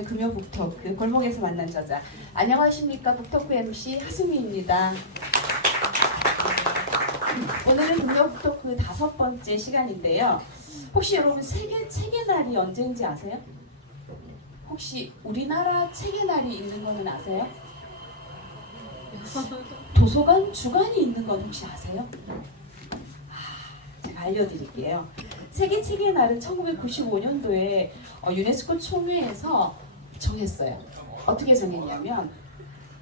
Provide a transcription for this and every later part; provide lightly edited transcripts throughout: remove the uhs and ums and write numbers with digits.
진행하는 금요 북토크 골목에서 만난 저자. 안녕하십니까, 북토크 MC 하승미입니다. 오늘은 금요 북토크 5번째 시간인데요. 혹시 여러분 세계 책의 날이 언제인지 아세요? 혹시 우리나라 책의 날이 있는 거는 아세요? 도서관 주간이 있는 건 혹시 아세요? 제가 알려드릴게요. 세계 책의 날은 1995년도에 유네스코 총회에서 정했어요. 어떻게 정했냐면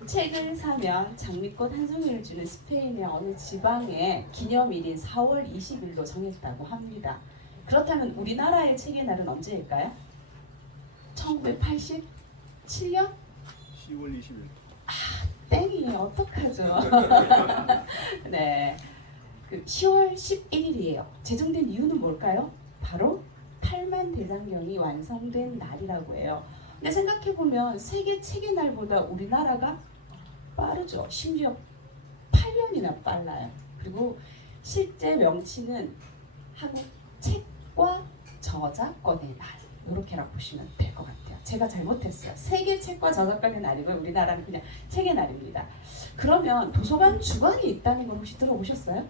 책을 사면 장미꽃 한 송이를 주는 스페인의 어느 지방의 기념일인 4월 20일로 정했다고 합니다. 그렇다면 우리나라의 책의 날은 언제일까요? 1987년? 10월 20일. 땡이에요. 어떡하죠? 네, 그 10월 11일이에요. 제정된 이유는 뭘까요? 바로 8만 대장경이 완성된 날이라고 해요. 근데 생각해보면 세계 책의 날보다 우리나라가 빠르죠. 심지어 8년이나 빨라요. 그리고 실제 명칭은 한국 책과 저작권의 날, 이렇게라고 보시면 될 것 같아요. 제가 잘못했어요. 세계 책과 저작권의 날이고 우리나라는 그냥 책의 날입니다. 그러면 도서관 주간이 있다는 걸 혹시 들어보셨어요?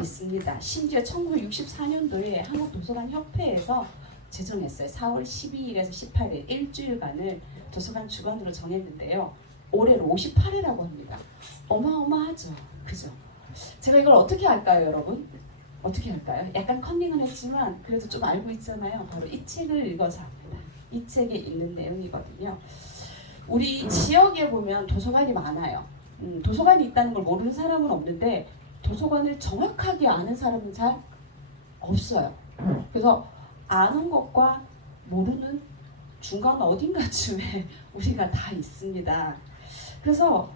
있습니다. 심지어 1964년도에 한국도서관협회에서 제정했어요. 4월 12일에서 18일 일주일간을 도서관 주간으로 정했는데요. 올해로 58회라고 합니다. 어마어마하죠. 그죠? 제가 이걸 어떻게 할까요, 여러분? 어떻게 할까요? 약간 컨닝은 했지만 그래도 좀 알고 있잖아요. 바로 이 책을 읽어서 합니다. 이 책에 있는 내용이거든요. 우리 지역에 보면 도서관이 많아요. 도서관이 있다는 걸 모르는 사람은 없는데 도서관을 정확하게 아는 사람은 잘 없어요. 그래서 아는 것과 모르는 중간 어딘가쯤에 우리가 다 있습니다. 그래서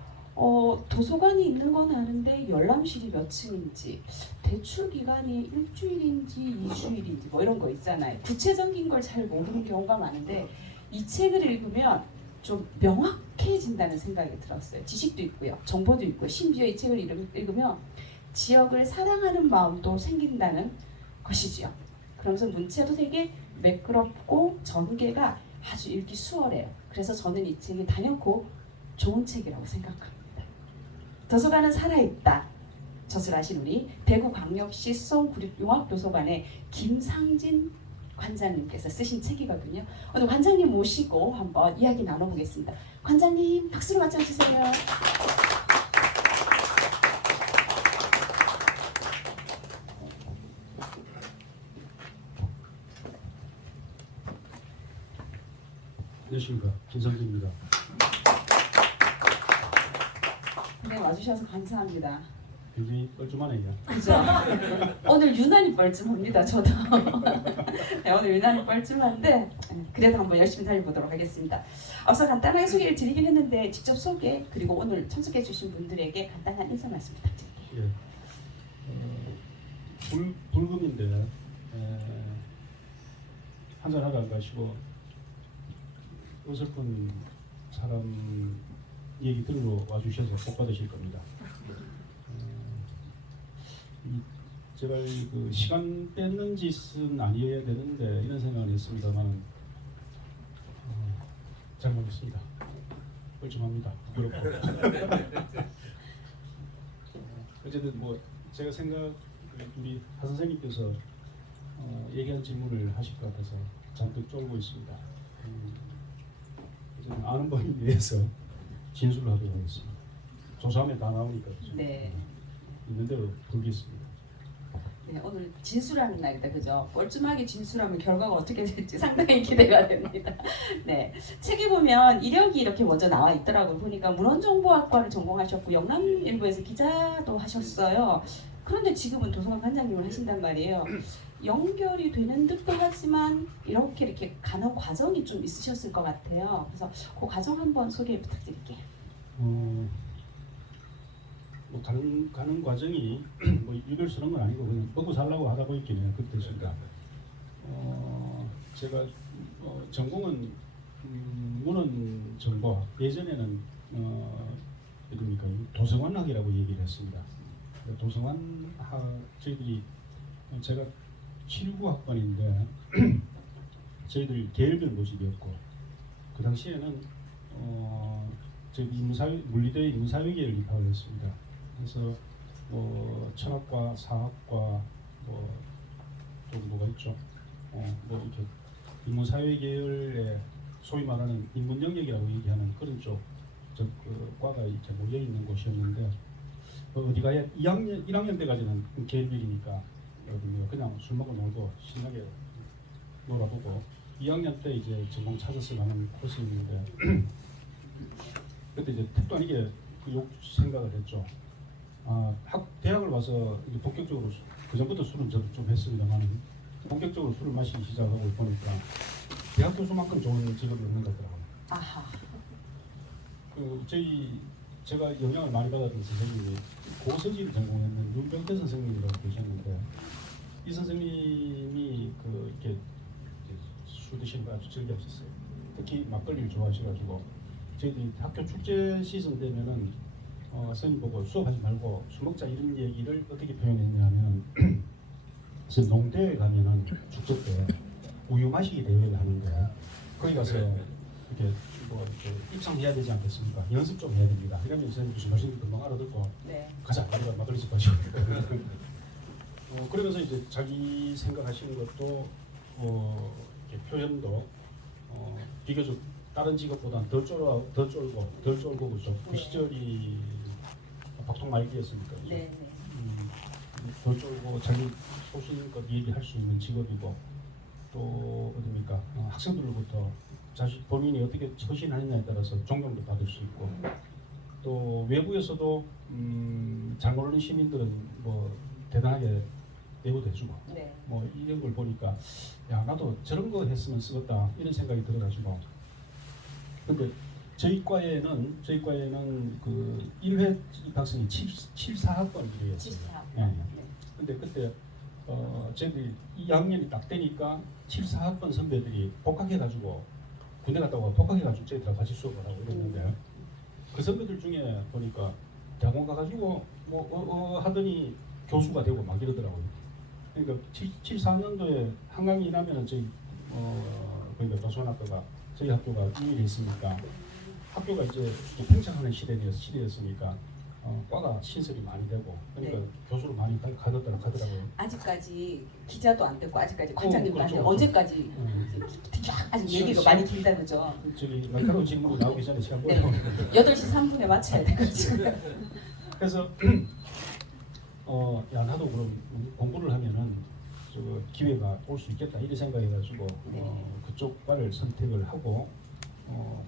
도서관이 있는 건 아는데 열람실이 몇 층인지, 대출 기간이 일주일인지 2주일인지 뭐 이런 거 있잖아요. 구체적인 걸 잘 모르는 경우가 많은데 이 책을 읽으면 좀 명확해진다는 생각이 들었어요. 지식도 있고요, 정보도 있고, 심지어 이 책을 읽으면 지역을 사랑하는 마음도 생긴다는 것이지요. 그러면서 문체도 되게 매끄럽고 전개가 아주 읽기 수월해요. 그래서 저는 이 책이 단연코 좋은 책이라고 생각합니다. 도서관은 살아있다. 젖을 아신 우리 대구광역시 수성구립융합도서관의 김상진 관장님께서 쓰신 책이거든요. 오늘 관장님 모시고 한번 이야기 나눠보겠습니다. 관장님 박수로 맞춰주세요. 안녕하십니까, 김상진입니다. 네, 와주셔서 감사합니다. 굉장히 뻘쭘하네요. 그죠? 오늘 유난히 뻘쭘합니다. 저도. 네, 오늘 유난히 뻘쭘한데 그래도 한번 열심히 달려보도록 하겠습니다. 앞서 간단하게 소개를 드리긴 했는데 직접 소개, 그리고 오늘 참석해 주신 분들에게 간단한 인사 말씀 부탁드릴게요. 예. 불금인데 한잔하러 안 가시고 어설픈 사람 얘기 들으러 와주셔서 복 받으실 겁니다. 제가 그 시간 뺏는 짓은 아니어야 되는데 이런 생각을 했습니다만 잘못했습니다. 뻘쭘합니다. 부끄럽고. 어쨌든 뭐 제가 우리 하 선생님께서 얘기한 질문을 하실 것 같아서 잔뜩 쫄고 있습니다. 어쨌든 아는 바에 의해서 진술을 하도록 하겠습니다. 조사하면 다 나오니까. 네. 있는 대로 불겠습니다. 네, 오늘 진술하는 날이다, 그죠? 뻘쭘하게 진술하면 결과가 어떻게 될지 상당히 기대가 됩니다. 네, 책에 보면 이력이 이렇게 먼저 나와 있더라고요. 보니까 문헌정보학과를 전공하셨고 영남일보에서 기자도 하셨어요. 그런데 지금은 도서관 관장님을 하신단 말이에요. 연결이 되는 듯도 하지만 이렇게 가는 과정이 좀 있으셨을 것 같아요. 그래서 그 과정 한번 소개 부탁드릴게요. 뭐 가는 과정이 뭐 유별스러운 건 아니고 그냥 먹고 살라고 하다 보니까 그렇게 됐습니다. 제가 전공은 문헌 정보, 예전에는 어딥니까, 도서관학이라고 얘기를 했습니다. 도서관학, 저희들이 제가 79학번인데 저희들 계열별 모집이었고 그 당시에는 저희 물리대 인문사회계를 입학을 했습니다. 그래서 천학과, 사학과, 또 뭐가 있죠? 이렇게 인문사회 계열의 소위 말하는 인문 영역이라고 얘기하는 그런 그 과가 이렇게 모여 있는 곳이었는데 어디가 1학년 때까지는 계열비리니까 그냥 술 먹고 놀고 신나게 놀아보고 2학년 때 이제 전공 찾아서 가는 코스였는데 그때 이제 택도 아니게 그 생각을 했죠. 대학을 와서 이제 본격적으로 그 전부터 술은 저도 좀 했습니다만 본격적으로 술을 마시기 시작하고 보니까 대학 교수만큼 좋은 직업이 없는 것 같더라고요. 아하. 제가 영향을 많이 받았던 선생님이 고서지를 전공했는 윤병태 선생님이라고 계셨는데 이 선생님이 이렇게 술 드시는 거 아주 즐겨하셨어요. 특히 막걸리를 좋아하셔가지고 저희들이 학교 축제 시즌 되면은 선생님 보고 수업하지 말고 술 먹자 이런 얘기를 어떻게 표현했냐면 그래서 농대에 가면은 축제 때 우유 마시기 대회를 하는데 거기 가서 이렇게 입상해야 되지 않겠습니까? 연습 좀 해야 됩니다. 이러면 선생님 무슨 말씀인지 금방 알아듣고 네. 가자 빨리 막걸리 집 마시고 그러면서 이제 자기 생각하시는 것도 이렇게 표현도 비교적 다른 직업보다는 덜 쫄고 그죠. 그 시절이 박통 말기였으니까. 네. 덜 쫄고 자기 소신껏 얘기할 수 있는 직업이고 또 어딥니까 학생들로부터 본인이 어떻게 처신하느냐에 따라서 존경도 받을 수 있고 또 외부에서도 잘 모르는 시민들은 대단하게 대우도 해주고 네. 이런 걸 보니까 야 나도 저런 거 했으면 쓰겠다 이런 생각이 들어가지고 근데 저희 과에는 그 1회 입학생이 74학번이었어요. 74. 네. 근데 그때 저희들이 2학년이 딱 되니까 74학번 선배들이 복학해가지고 군대 갔다 오고 복학해가지고 저희들하고 같이 수업을 하고 이랬는데 그 선배들 중에 보니까 대학원 가가지고 하더니 교수가 되고 막 이러더라고요. 그러니까 74년도에 한강이 나면은 저희 그러니까 도서관학과가 저희 학교가 유일했으니까 학교가 이제 팽창하는 시대였으니까 과가 신설이 많이 되고 그러니까 네. 교수를 많이 가더라고요. 아직까지 기자도 안 됐고 아직까지 관장님도 안 그렇죠, 됐고 그렇죠. 언제까지 아직 얘기가 많이 길다 그죠? 저기 날카로운 질문이 나오기 전에 시간 네. 보내고 8시 3분에 맞춰야 돼가지고. 그래서 야 나도 그럼 공부를 하면은 기회가 올 수 있겠다 이런 생각해가지고 네. 그쪽 과를 선택을 하고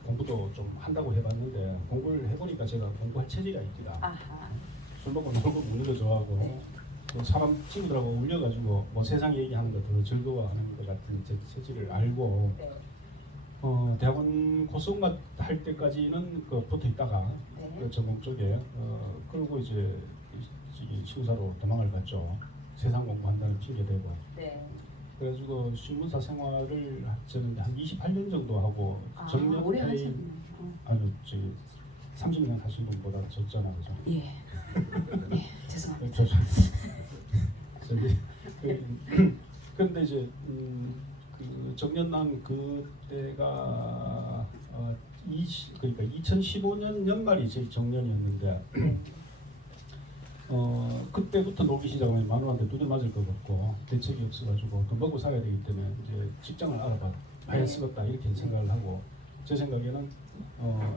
공부도 좀 한다고 해봤는데 공부를 해보니까 제가 공부할 체질이 있더라. 아하. 술 먹고 놀고 먹는 거 좋아하고 네. 또 사람 친구들하고 울려가지고 세상 얘기하는 거 더 즐거워하는 것 같은 제 체질을 알고 네. 대학원 고성과 할 때까지는 붙어 있다가 네. 그 전공 쪽에 그리고 이제 신문사로 도망을 갔죠. 세상 공부한다는 핑계 대고. 네. 그래가지고 신문사 생활을 저는 한 28년 정도 하고 오래 정년퇴임 하셨네요. 아주 30년 하신 분보다 적잖아 그죠? 예. 네. 죄송합니다. 그런데 이제 그 정년난 그때가 그러니까 2015년 연말이 제 정년이었는데 그때부터 놀기 시작하면 마누라한테 두대 맞을 것 같고 대책이 없어가지고 돈 먹고 살아야 되기 때문에 이제 직장을 알아봐야 쓰겠다 이렇게 생각을 하고 제 생각에는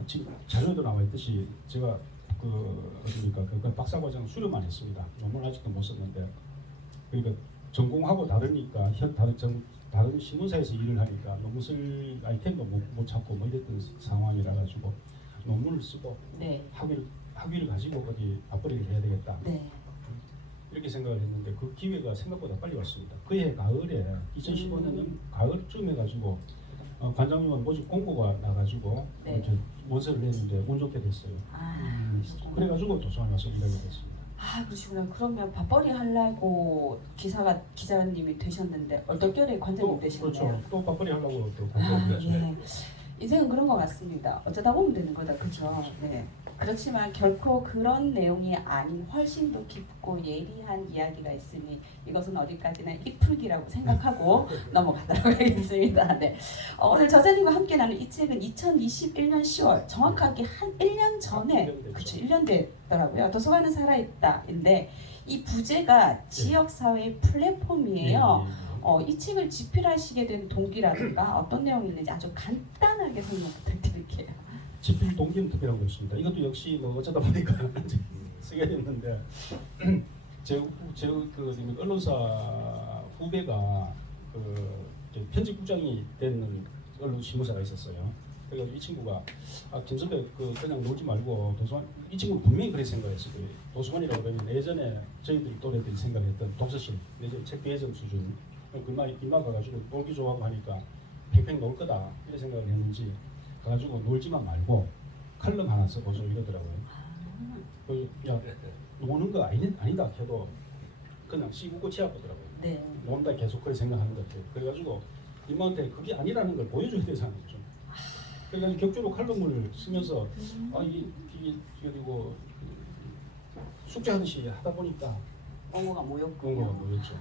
지금 자료에도 나와 있듯이 제가 어디니까 그 박사과정 수료만 했습니다. 논문 아직도 못 썼는데 그러니까 전공하고 다르니까 다른 신문사에서 일을 하니까 논문 쓸 아이템도 못 찾고 이랬던 상황이라 가지고 논문을 쓰고 네. 학위를 가지고 어디 맞벌이를 해야 되겠다. 네. 이렇게 생각을 했는데 그 기회가 생각보다 빨리 왔습니다. 그해 가을에 2015년 가을쯤 해가지고 관장님은 모집 공고가 나가지고 네. 이렇게 원서를 냈는데 운 좋게 됐어요. 그래가지고 도서관에 와서 일하게 됐습니다. 그러시구나. 그러면 밥벌이 하려고 기자님이 되셨는데 얼떨결에 관장님 되셨네요. 그렇죠. 또 밥벌이 하려고 또 아, 관장님 되죠. 예. 인생은 그런 것 같습니다. 어쩌다 보면 되는 거다, 그죠? 네. 그렇지만 결코 그런 내용이 아닌 훨씬 더 깊고 예리한 이야기가 있으니 이것은 어디까지나 이풀기라고 생각하고 넘어가도록 하겠습니다. 네. 오늘 저자님과 함께 나눈 이 책은 2021년 10월 정확하게 한 1년 전에 그렇죠, 1년 됐더라고요. 도서관은 살아있다인데 이 부제가 지역사회 플랫폼이에요. 이 책을 집필하시게 된 동기라든가 어떤 내용이 있는지 아주 간단하게 설명 부탁드릴게요. 집필 동기는 특별한 것입니다. 이것도 역시 뭐 어쩌다 보니까 쓰게 됐는데 그 언론사 후배가 편집국장이 되는 언론 신문사가 있었어요. 그래가지고 이 친구가 김 선배 그냥 놀지 말고 도서관, 이 친구는 분명히 그렇게 생각했어요. 도서관이라고 그러면 예전에 저희들이 또래들이 생각했던 독서실, 예전 책 배정 수준 그만 입만 가가지고 놀기 좋아하고 하니까 팽팽 놀 거다 이런 생각을 했는지 가지고 놀지만 말고 칼럼 하나 써보죠 이러더라고요. 야 노는 거 아니다 해도 그냥 씹고 치아보더라고요. 네. 논다 계속 그렇게 생각하는 것 같아요. 그래가지고 이모한테 그게 아니라는 걸 보여줘야 되잖아요. 좀. 그래가지고 격주로 칼럼을 쓰면서 이게 그리고 숙제하듯이 하다 보니까 언어가 모였군요. 그런 거가 뭐였죠.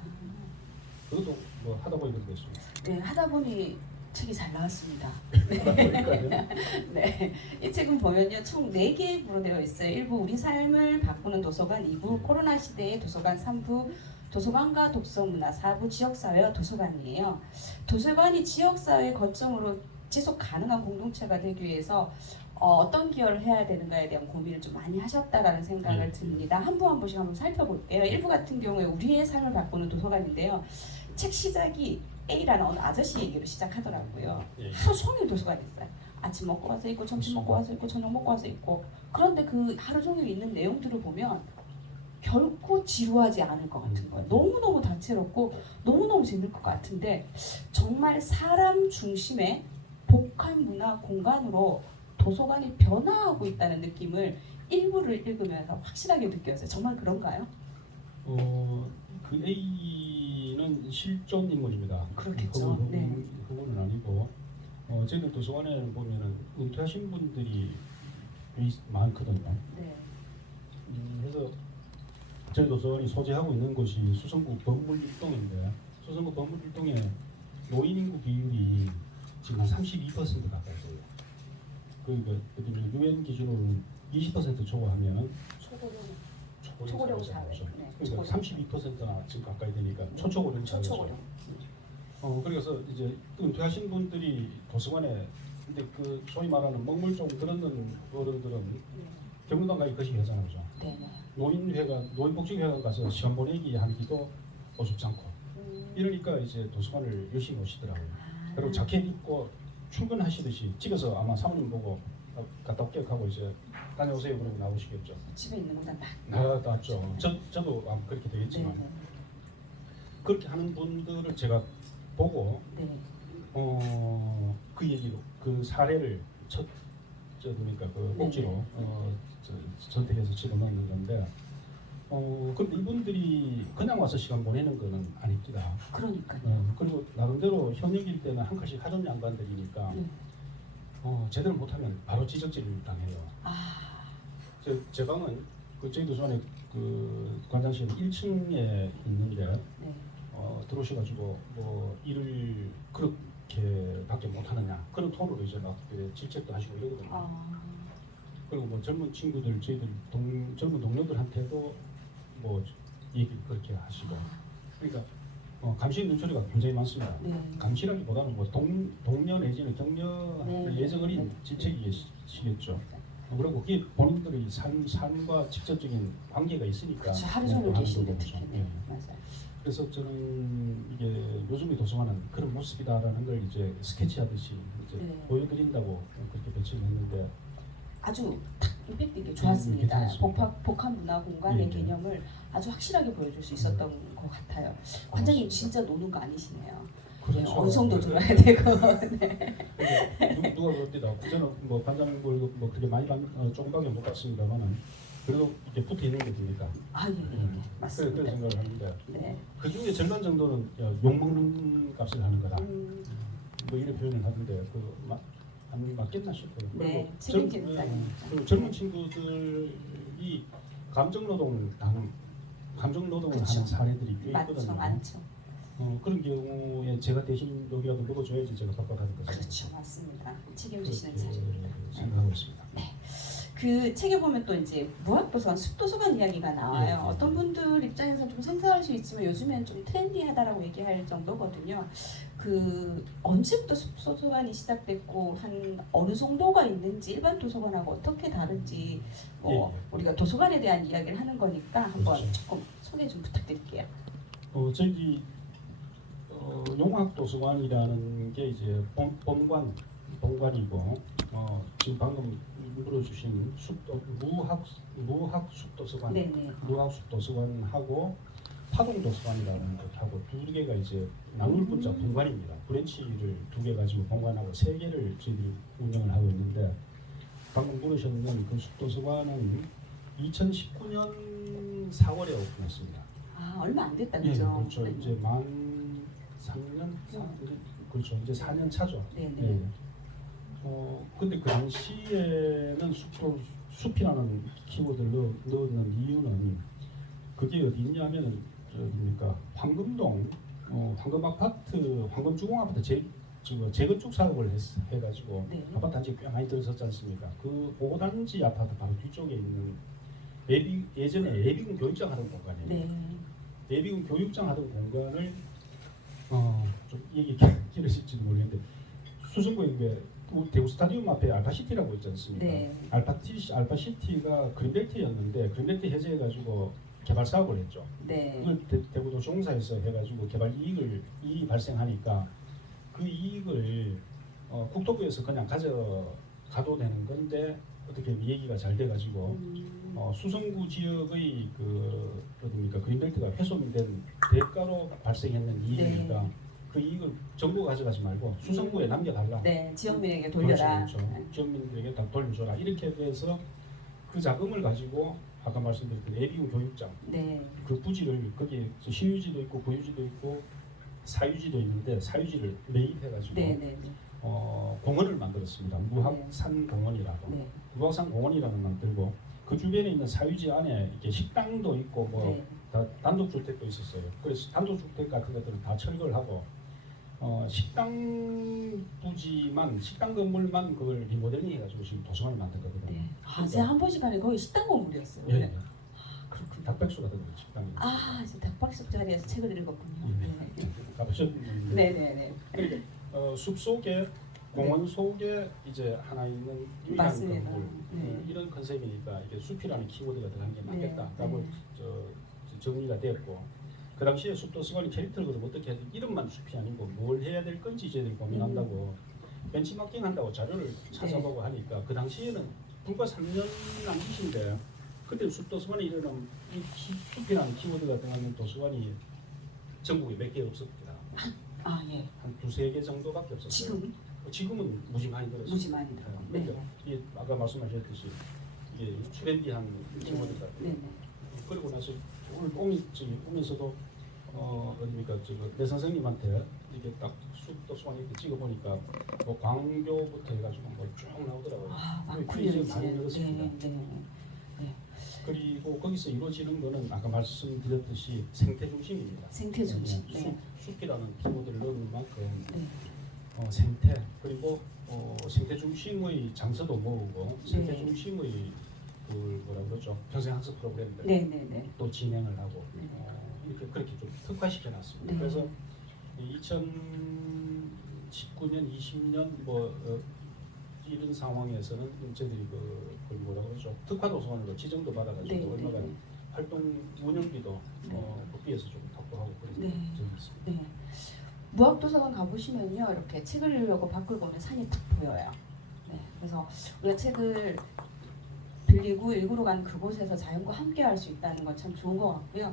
그것도 뭐 하다 보니 그렇게 됐습니다. 네, 하다 보니 책이 잘 나왔습니다. 그러니까요. 네, 이 책은 보면요 총 4개의 부로 되어 있어요. 1부 우리 삶을 바꾸는 도서관, 2부 코로나 시대의 도서관, 3부 도서관과 독서문화, 4부 지역사회와 도서관이에요. 도서관이 지역사회 거점으로 지속 가능한 공동체가 되기 위해서 어떤 기여를 해야 되는가에 대한 고민을 좀 많이 하셨다라는 생각을 듭니다. 한 부 한 부씩 한번 살펴볼게요. 1부 같은 경우에 우리의 삶을 바꾸는 도서관인데요. 책 시작이 A라는 어느 아저씨 얘기로 시작하더라고요. 하루 종일 도서관에 있어요. 아침 먹고 와서 있고 점심 먹고 와서 있고 저녁 먹고 와서 있고 그런데 그 하루 종일 있는 내용들을 보면 결코 지루하지 않을 것 같은 거예요. 너무너무 다채롭고 너무너무 재밌을 것 같은데 정말 사람 중심의 복합 문화 공간으로 도서관이 변화하고 있다는 느낌을 일부를 읽으면서 확실하게 느꼈어요. 정말 그런가요? 그 A는 실존 인물입니다. 그렇겠죠. 네. 그분은 아니고 저희들 도서관에 보면은 은퇴하신 분들이 많거든요. 네. 그래서 저희 도서관이 소재하고 있는 곳이 수성구 범물 1동인데 수성구 범물 1동의 노인 인구 비율이 지금 한 32% 가까이 돼요. 그러니까 유엔 기준으로는 20% 초과하면 초고령 사회. 네. 그러니까 32%나 지금 가까이 되니까 초초고령 사회죠. 초초고령. 그래서 이제 은퇴하신 분들이 도서관에 근데 그 소위 말하는 먹물종 들었는 어른들은 경로당 가기 거시기 하잖아요, 그죠? 네네. 노인복지회관 가서 시간 보내기 하기도 어줍지 않고 이러니까 이제 도서관을 열심히 오시더라고요. 그리고 자켓 입고 출근하시듯이 집에서 아마 사모님 보고 갔다 올게 하고 이제 다녀오세요 그러고 나오시겠죠. 집에 있는 것보다 낫죠. 저도 아마 그렇게 되겠지만 네네. 그렇게 하는 분들을 제가 보고 네. 그 얘기로 그 사례를 그러니까 그 꼭지로 선택해서 집어넣는 건데 근데 이분들이 그냥 와서 시간 보내는 거는 아닙니다. 그러니까요. 그리고 나름대로 현역일 때는 한 칸씩 하던 양반들이니까 제대로 못하면 바로 지적질을 당해요. 제 방은 저희 도서관에 그 관장실 1층에 있는데 네. 들어오셔가지고 뭐 일을 그렇게밖에 못하느냐 그런 톤으로 이제 막 질책도 하시고 이러거든요. 그리고 뭐 젊은 친구들 저희들 젊은 동료들한테도 뭐 얘기 그렇게 하시고 그러니까 감시 있는 처리가 굉장히 많습니다. 네. 감시라기보다는 뭐 동료 내지는 격려 네. 예정 어린 질책이시겠죠. 그리고 그게 본인들의 삶과 직접적인 관계가 있으니까 그렇죠. 하루 종일 계신데 거죠. 특히. 네. 맞아요. 그래서 저는 이게 요즘의 도서관은 그런 모습이다라는 걸 이제 스케치하듯이 이제 네. 보여드린다고 그렇게 배치를 했는데 아주 딱 임팩트 있게 좋았습니다. 괜찮았습니다. 복합 문화 공간의 네. 개념을 아주 확실하게 보여줄 수 있었던 것 같아요. 관장님 진짜 노는 거 아니시네요. 그렇죠. 어느 정도 들어야 되고. 네. 그러니까 누가 그렇디다. 저는 뭐 관장님 뭐 그렇게 많이 조금밖에 못 봤습니다만은 그래도 이렇게 붙어 있는 게 됩니까? 예. 맞습니다. 그런 생각을 하는데 네. 그 중에 절반 정도는 욕 먹는 값을 하는 거다. 뭐 이런 표현을 하던데 안 맞겠나 싶어요. 네, 그리고 책임지는 자리. 그리고 젊은 친구들이 감정노동을 하는 사례들이 꽤 많죠, 있거든요. 많죠. 그런 경우에 제가 대신 여기라도 먹어줘야지 제가 바꿔가는 거죠. 그렇죠, 맞습니다. 책임지시는 그렇게 자리입니다. 생각하고 있습니다. 그 책에 보면 또 이제 무학도서관, 숲도서관 이야기가 나와요. 예, 예. 어떤 분들 입장에서 좀 생소할 수 있지만 요즘엔 좀 트렌디하다라고 얘기할 정도거든요. 그 언제부터 숲도서관이 시작됐고 한 어느 정도가 있는지 일반 도서관하고 어떻게 다른지 뭐 예, 예. 우리가 도서관에 대한 이야기를 하는 거니까 한번 그렇죠. 조금 소개 좀 부탁드릴게요. 저기 용학도서관이라는 게 이제 본관이고 지금 방금 물어주신 무학 숲도서관, 네네. 무학 숲도서관하고 파동도서관이라는 것하고 두 개가 이제 나눌분자 본관입니다. 브랜치를 두 개 가지고 본관하고 세 개를 저희들이 운영을 하고 있는데 방금 물으셨는 그 숲도서관은 2019년 4월에 오픈했습니다. 아 얼마 안 됐다 예, 그죠? 그렇죠. 네. 이제 만 3년, 그렇죠. 이제 4년 차죠. 네네. 예. 근데 그 당시에는 숲이라는 키워드를 넣는 이유는 그게 어디 있냐면은 저뭡니까 황금동, 황금 아파트, 황금주공 아파트 재건축 사업을 해가지고 네. 아파트 단지 꽤 많이 들어섰지 않습니까? 그 5단지 아파트 바로 뒤쪽에 있는 예전에 예비군 교육장 하던 공간이에요. 네. 예비군 교육장 하던 공간을 좀 얘기 길어질지도 모르겠는데 수성구에 대구 스타디움 앞에 알파시티라고 있지 않습니까? 네. 알파시티가 그린벨트였는데 그린벨트 해제해가지고 개발 사업을 했죠. 네. 이걸 대구도시공사에서 해가지고 개발 이익이 발생하니까 그 이익을 국토부에서 그냥 가져가도 되는 건데 어떻게 얘기가 잘 돼가지고 수성구 지역의 어딥니까 그린벨트가 훼손된 대가로 발생했는 이익이니까 네. 그 이익을 정부가 가져가지 말고 수성구에 남겨달라. 네, 지역민에게 돌려라. 그렇죠, 그렇죠. 지역민들에게 다 돌려줘라. 이렇게 돼서 그 자금을 가지고 아까 말씀드렸던 예비군 교육장 네. 그 부지를 거기에 신유지도 있고 고유지도 있고 사유지도 있는데 사유지를 매입해가지고 네, 네, 네. 공원을 만들었습니다. 무학산 공원이라고. 네. 무학산 공원이라는 걸 만들고 그 주변에 있는 사유지 안에 이렇게 식당도 있고 뭐 네. 단독주택도 있었어요. 그래서 단독주택 같은 것들은 다 철거를 하고 식당 건물만 그걸 리모델링 해가지고 지금 도서관을 만들거든요. 네. 아, 제가 한 번 시간에 거의 식당 건물이었어요. 예, 네. 예. 그렇군요. 닭백수가 되는 식당이. 아, 이제 닭박숙 자리에서 책을 읽었군요. 네. 가보셨는데. 네, 네, 네. 그러니까 숲 속에 공원 속에 이제 하나 있는 유일한 맞습니다. 건물 네. 이런 컨셉이니까 이게 숲이라는 키워드가 들어간 게 맞겠다라고 네. 정리가 됐고 그 당시에 숲도서관이 캐릭터를 그럼 어떻게 해야 돼? 이름만 숲이 아니고 뭘 해야 될 건지 저희들이 고민한다고 벤치마킹 한다고 자료를 찾아보고 하니까 그 당시에는 불과 3년 남짓인데 그때 숲도서관이 일어나면 이 숲이라는 키워드가 들어가는 도서관이 전국에 몇 개 없었습니다. 아, 예. 한 두세 개 정도밖에 없었어요. 지금은 무지 많이 들었어요. 무지 많이 들어요. 네. 그러니까 이게 아까 말씀하셨듯이 이게 트렌디한 키워드다. 네, 네. 그리고 나서 오늘 오면서도 어딥니까 내 선생님한테 이게 딱 숲도서관 이렇게 찍어보니까 뭐 광교부터 해가지고 뭐 쭉 나오더라고요. 아, 그게 많군요, 이제 이제. 많이 늘었습니다. 네, 네. 그리고 거기서 이루어지는 거는 아까 말씀드렸듯이 생태 중심입니다. 생태 중심. 네, 숲이라는 키워드를 넣는 만큼 네. 생태 그리고 생태 중심의 장소도 모으고 생태 네. 중심의 그 뭐라 그러죠 평생 학습 프로그램들 네, 네, 네. 또 진행을 하고 네. 이렇게 그렇게 좀 특화시켜 놨습니다. 네. 그래서 2019년, 20년 뭐 이런 상황에서는 저희들이 그걸 뭐라 그러죠 특화 도서관으로 지정도 받아가지고 네, 얼마간 네. 활동 운영비도 네. 국비에서 좀 확보하고 그래서 네. 있습니다. 네. 무학도서관 가보시면요, 이렇게 책을 읽으려고 밖을 보면 산이 딱 보여요. 네. 그래서 우리가 책을 빌리고 읽으러 간 그곳에서 자연과 함께 할 수 있다는 건 참 좋은 것 같고요.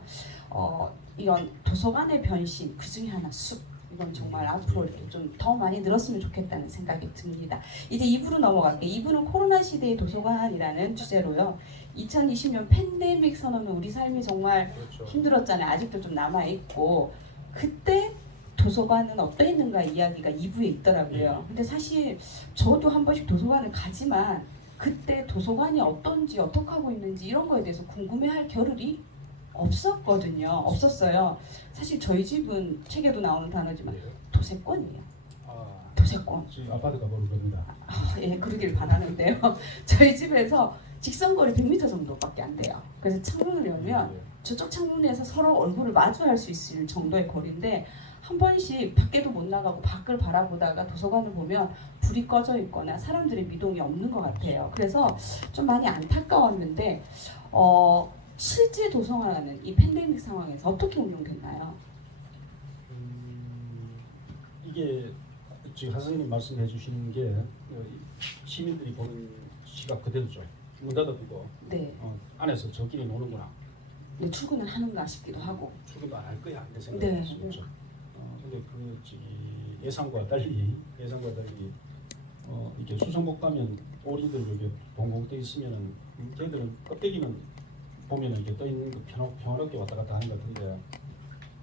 이런 도서관의 변신, 그 중에 하나 숲. 이건 정말 앞으로 이렇게 좀 더 많이 늘었으면 좋겠다는 생각이 듭니다. 이제 2부로 넘어갈게요. 2부는 코로나 시대의 도서관이라는 주제로요. 2020년 팬데믹 선언은 우리 삶이 정말 그렇죠. 힘들었잖아요. 아직도 좀 남아있고 그때 도서관은 어떠했는가 이야기가 2부에 있더라고요. 근데 사실 저도 한 번씩 도서관을 가지만 그때 도서관이 어떤지 어떻게 하고 있는지 이런 거에 대해서 궁금해할 겨를이 없었어요. 사실 저희 집은 책에도 나오는 단어지만 도세권이에요. 도세권. 지금 아파트가 모를 겁니다. 예, 그러길 바라는데요. 저희 집에서 직선거리 100m 정도밖에 안 돼요. 그래서 창문을 열면 저쪽 창문에서 서로 얼굴을 마주할 수 있을 정도의 거리인데 한 번씩 밖에도 못 나가고 밖을 바라보다가 도서관을 보면 불이 꺼져 있거나 사람들의 미동이 없는 것 같아요. 그래서 좀 많이 안타까웠는데 실제 도서관은 이 팬데믹 상황에서 어떻게 운영됐나요? 이게 지금 하 선생님 말씀해 주시는 게 시민들이 보는 시각 그대로죠. 문 닫아두고 네. 안에서 저끼리 노는구나. 네, 출근을 하는가 싶기도 하고. 출근도 안 할 거야 내 생각에. 네. 그렇죠. 근데 그 예상과 달리 이렇게 수성목 가면 오리들 이렇게 동공 떠 있으면은 걔들은 껍데기는 보면은 이렇게 떠 있는 거 평화롭게 왔다 갔다 하는 것 같은데,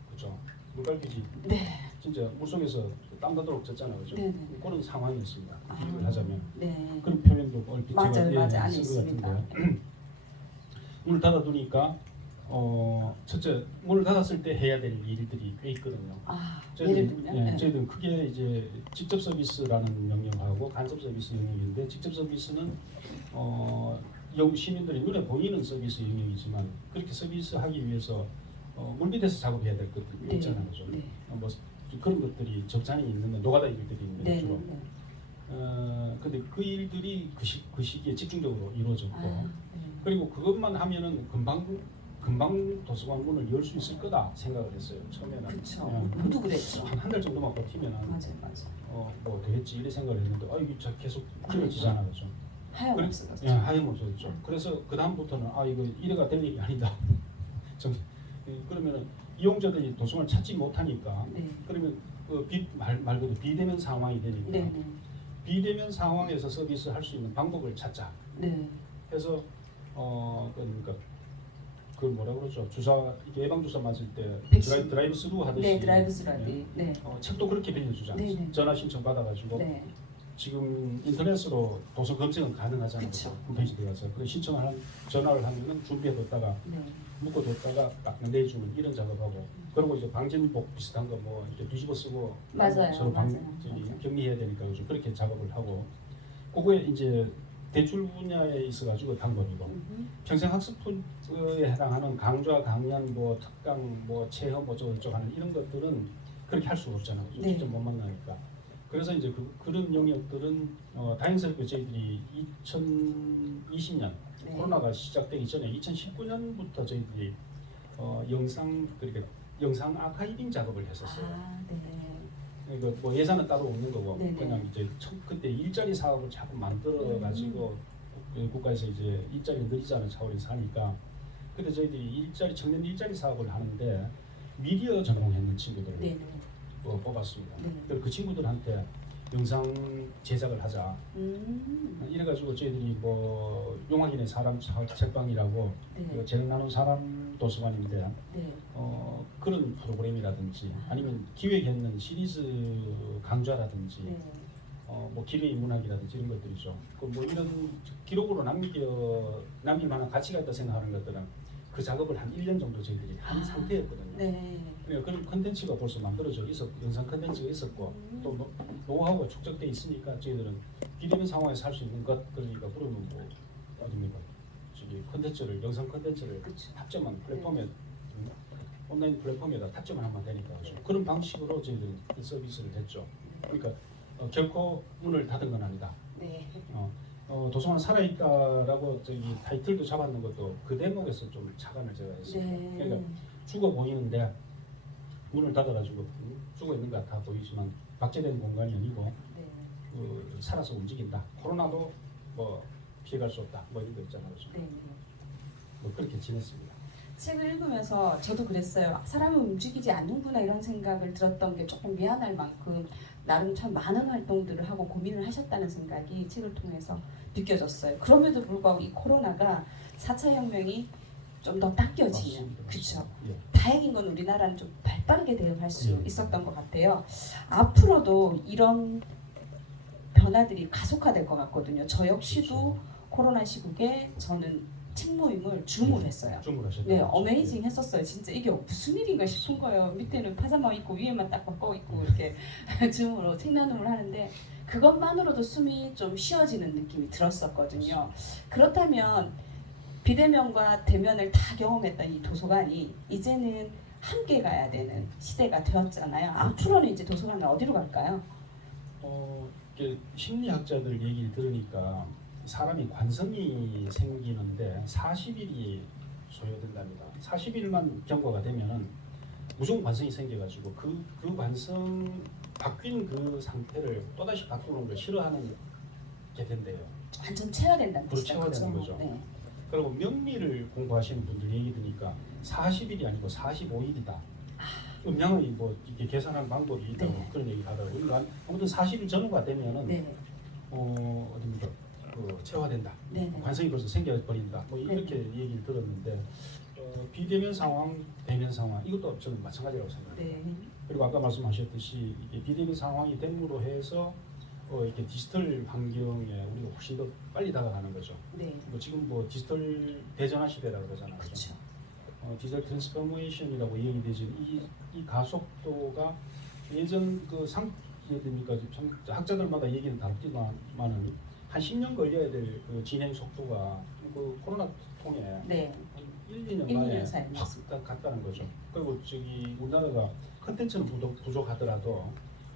그렇죠. 물갈퀴지 네. 진짜 물속에서 땀 나도록 졌잖아요, 그렇죠. 네네. 그런 상황이었습니다. 비유를 하자면 네. 그런 표현도 얼핏 맞아요, 제가 맞아요. 안에 쓴것 있습니다. 같은데 문을 닫아두니까 첫째 문을 닫았을 때 해야 될 일들이 꽤 있거든요. 예를 들면 저희들은 크게 이제 직접 서비스라는 영역하고 간접 서비스 영역인데, 직접 서비스는 시민들이 눈에 보이는 서비스 영역이지만 그렇게 서비스하기 위해서 물 밑에서 작업해야 될 것들이 네. 있잖아요, 그죠? 네. 뭐 그런 것들이 적잖이 있는데 노가다 일들이 있는데 네. 주로. 네. 근데 그 일들이 그 시기에 집중적으로 이루어졌고, 네. 그리고 그것만 하면은 금방 도서관 문을 열 수 있을 거다 생각을 했어요, 처음에는. 그렇죠. 모두 그랬죠. 한 달 정도만 버티면은 맞아요. 뭐 되겠지 이래 생각을 했는데 이게 계속 길어지잖아, 그죠? 하염없어졌죠. 하염없어졌죠. 그래서 그 다음부터는 이거 이래가 될 일이 아니다. 그러면은 이용자들이 도서관을 찾지 못하니까, 네. 그러면 말 그대로 비대면 상황이 되니까 네. 비대면 상황에서 서비스 할 수 있는 방법을 찾자 네. 해서 그러니까 그 뭐라 그러죠? 이게 예방 주사 맞을 때 백신. 드라이브 스루 하듯이. 네, 드라이브 스라디. 네. 책도 그렇게 빌려주지 않아요. 네. 전화 신청 받아가지고 네. 지금 인터넷으로 도서 검색은 가능하잖아요. 그쵸. 홈페이지 들어가서 그래 전화를 하면은 준비해뒀다가 네. 묶어뒀다가 딱 내주는 이런 작업하고, 그리고 이제 방진복 비슷한 거 뭐 이렇게 뒤집어 쓰고 맞아요. 서로 맞아요. 격리해야 되니까 요즘 그렇게 작업을 하고, 그거에 이제 대출 분야에 있어가지고 방법이고, 평생 학습에 해당하는 강좌, 강연, 뭐 특강, 뭐 체험, 뭐 저쪽 하는 이런 것들은 그렇게 할 수가 없잖아요. 네. 직접 못 만나니까. 그래서 이제 그런 영역들은 다행스럽게 저희들이 2020년 네. 코로나가 시작되기 전에 2019년부터 저희들이 영상 아카이빙 작업을 했었어요. 네. 그러니까 뭐 예산은 따로 없는 거고, 네네. 그냥 이제 그때 일자리 사업을 자꾸 만들어 가지고 국가에서 이제 일자리 늘리자는 차원에서 하니까, 그때 저희들이 청년 일자리 사업을 하는데 미디어 전공했는 친구들을 네. 뽑았습니다. 네. 그래서 그 친구들한테 영상 제작을 하자. 이래가지고 저희들이 뭐 용학인의 사람 책방이라고 네. 재능 나눈 사람 도서관인데 네. 그런 프로그램이라든지 아니면 기획했는 시리즈 강좌라든지 네. 뭐 기뢰 인문학이라든지 이런 것들이죠. 뭐 이런 기록으로 남길 만한 가치가 있다 생각하는 것들은 그 작업을 한 1년 정도 저희들이 한 상태였거든요. 네. 그러니까 그런 컨텐츠가 벌써 만들어져 있었고, 영상 컨텐츠가 있었고, 또 노하우가 축적돼 있으니까 저희들은 비대면 상황에서 할 수 있는 것, 그러니까 그러면 뭐 어딥니까? 저기 컨텐츠를, 영상 컨텐츠를 그쵸. 탑재만 플랫폼에 온라인 플랫폼에다 탑재만 하면 되니까 그런 방식으로 저희들은 그 서비스를 했죠. 그러니까 결코 문을 닫은 건 아니다. 네. 도서관은 살아있다라고 저기 타이틀도 잡았는 것도 그 대목에서 좀 착안을 제가 했습니다. 네. 그러니까 죽어 보이는데 문을 닫아가지고 죽어 있는 것 같아 보이지만 박제된 공간이 아니고 네. 살아서 움직인다. 코로나도 뭐 피해갈 수 없다. 뭐 이런 거 있잖아요. 네. 뭐 그렇게 지냈습니다. 책을 읽으면서 저도 그랬어요. 사람은 움직이지 않는구나 이런 생각을 들었던 게 조금 미안할 만큼 나름 참 많은 활동들을 하고 고민을 하셨다는 생각이 책을 통해서 느껴졌어요. 그럼에도 불구하고 이 코로나가 4차 혁명이 좀 더 당겨지는, 그렇죠. 예. 다행인 건 우리나라는 좀 발달 빠르게 대응할 수 예. 있었던 것 같아요. 앞으로도 이런 변화들이 가속화될 것 같거든요. 저 역시도 그렇죠. 코로나 시국에 저는 책 모임을 줌으로 했어요. 주문하셨죠. 네, 어메이징 했었어요. 진짜 이게 무슨 일인가 싶은 거예요. 밑에는 파자마 입고 위에만 딱 바꿔 입고 이렇게 줌으로 책 나눔을 하는데 그것만으로도 숨이 좀 쉬어지는 느낌이 들었었거든요. 그렇다면 비대면과 대면을 다 경험했던 이 도서관이 이제는 함께 가야 되는 시대가 되었잖아요. 앞으로는 이제 도서관은 어디로 갈까요? 이게 심리학자들 얘기를 들으니까 사람이 관성이 생기는데 40일이 소요된답니다. 40일만 경과가 되면은 무조건 관성이 생겨가지고 그 관성 바뀐 그 상태를 또다시 바꾸는 걸 싫어하는 게 된대요. 완전 체화된다는 그걸 뜻이죠. 체화되는 거죠. 네. 그리고 명리를 공부하시는 분들 얘기 드니까 40일이 아니고 45일이다. 음양의 뭐 이렇게 계산하는 방법이 있다고 네. 그런 얘기를 하더라고요. 그러니까 아무튼 40일 전후가 되면은 네. 어딥니까 체화된다. 네. 네. 관성이 벌써 생겨버린다. 뭐 이렇게 얘기를 들었는데 비대면 상황, 대면 상황 이것도 저는 마찬가지라고 생각해요. 네. 그리고 아까 말씀하셨듯이 이게 비대면 상황이 됨으로 해서 이렇게 디지털 환경에 우리가 훨씬 더 빨리 다가가는 거죠. 네. 뭐 지금 뭐 디지털 대전화 시대라고 그러잖아요. 그렇죠. 디지털 트랜스포메이션이라고 얘기되죠. 이 가속도가 예전 됩니까? 학자들마다 얘기는 다르지만은 한 10년 걸려야 될 그 진행 속도가 그 코로나 통해 네. 한 1, 2년 1, 만에 2년 사이에 확 갔다는 거죠. 그리고 우리나라가 컨텐츠는 부족하더라도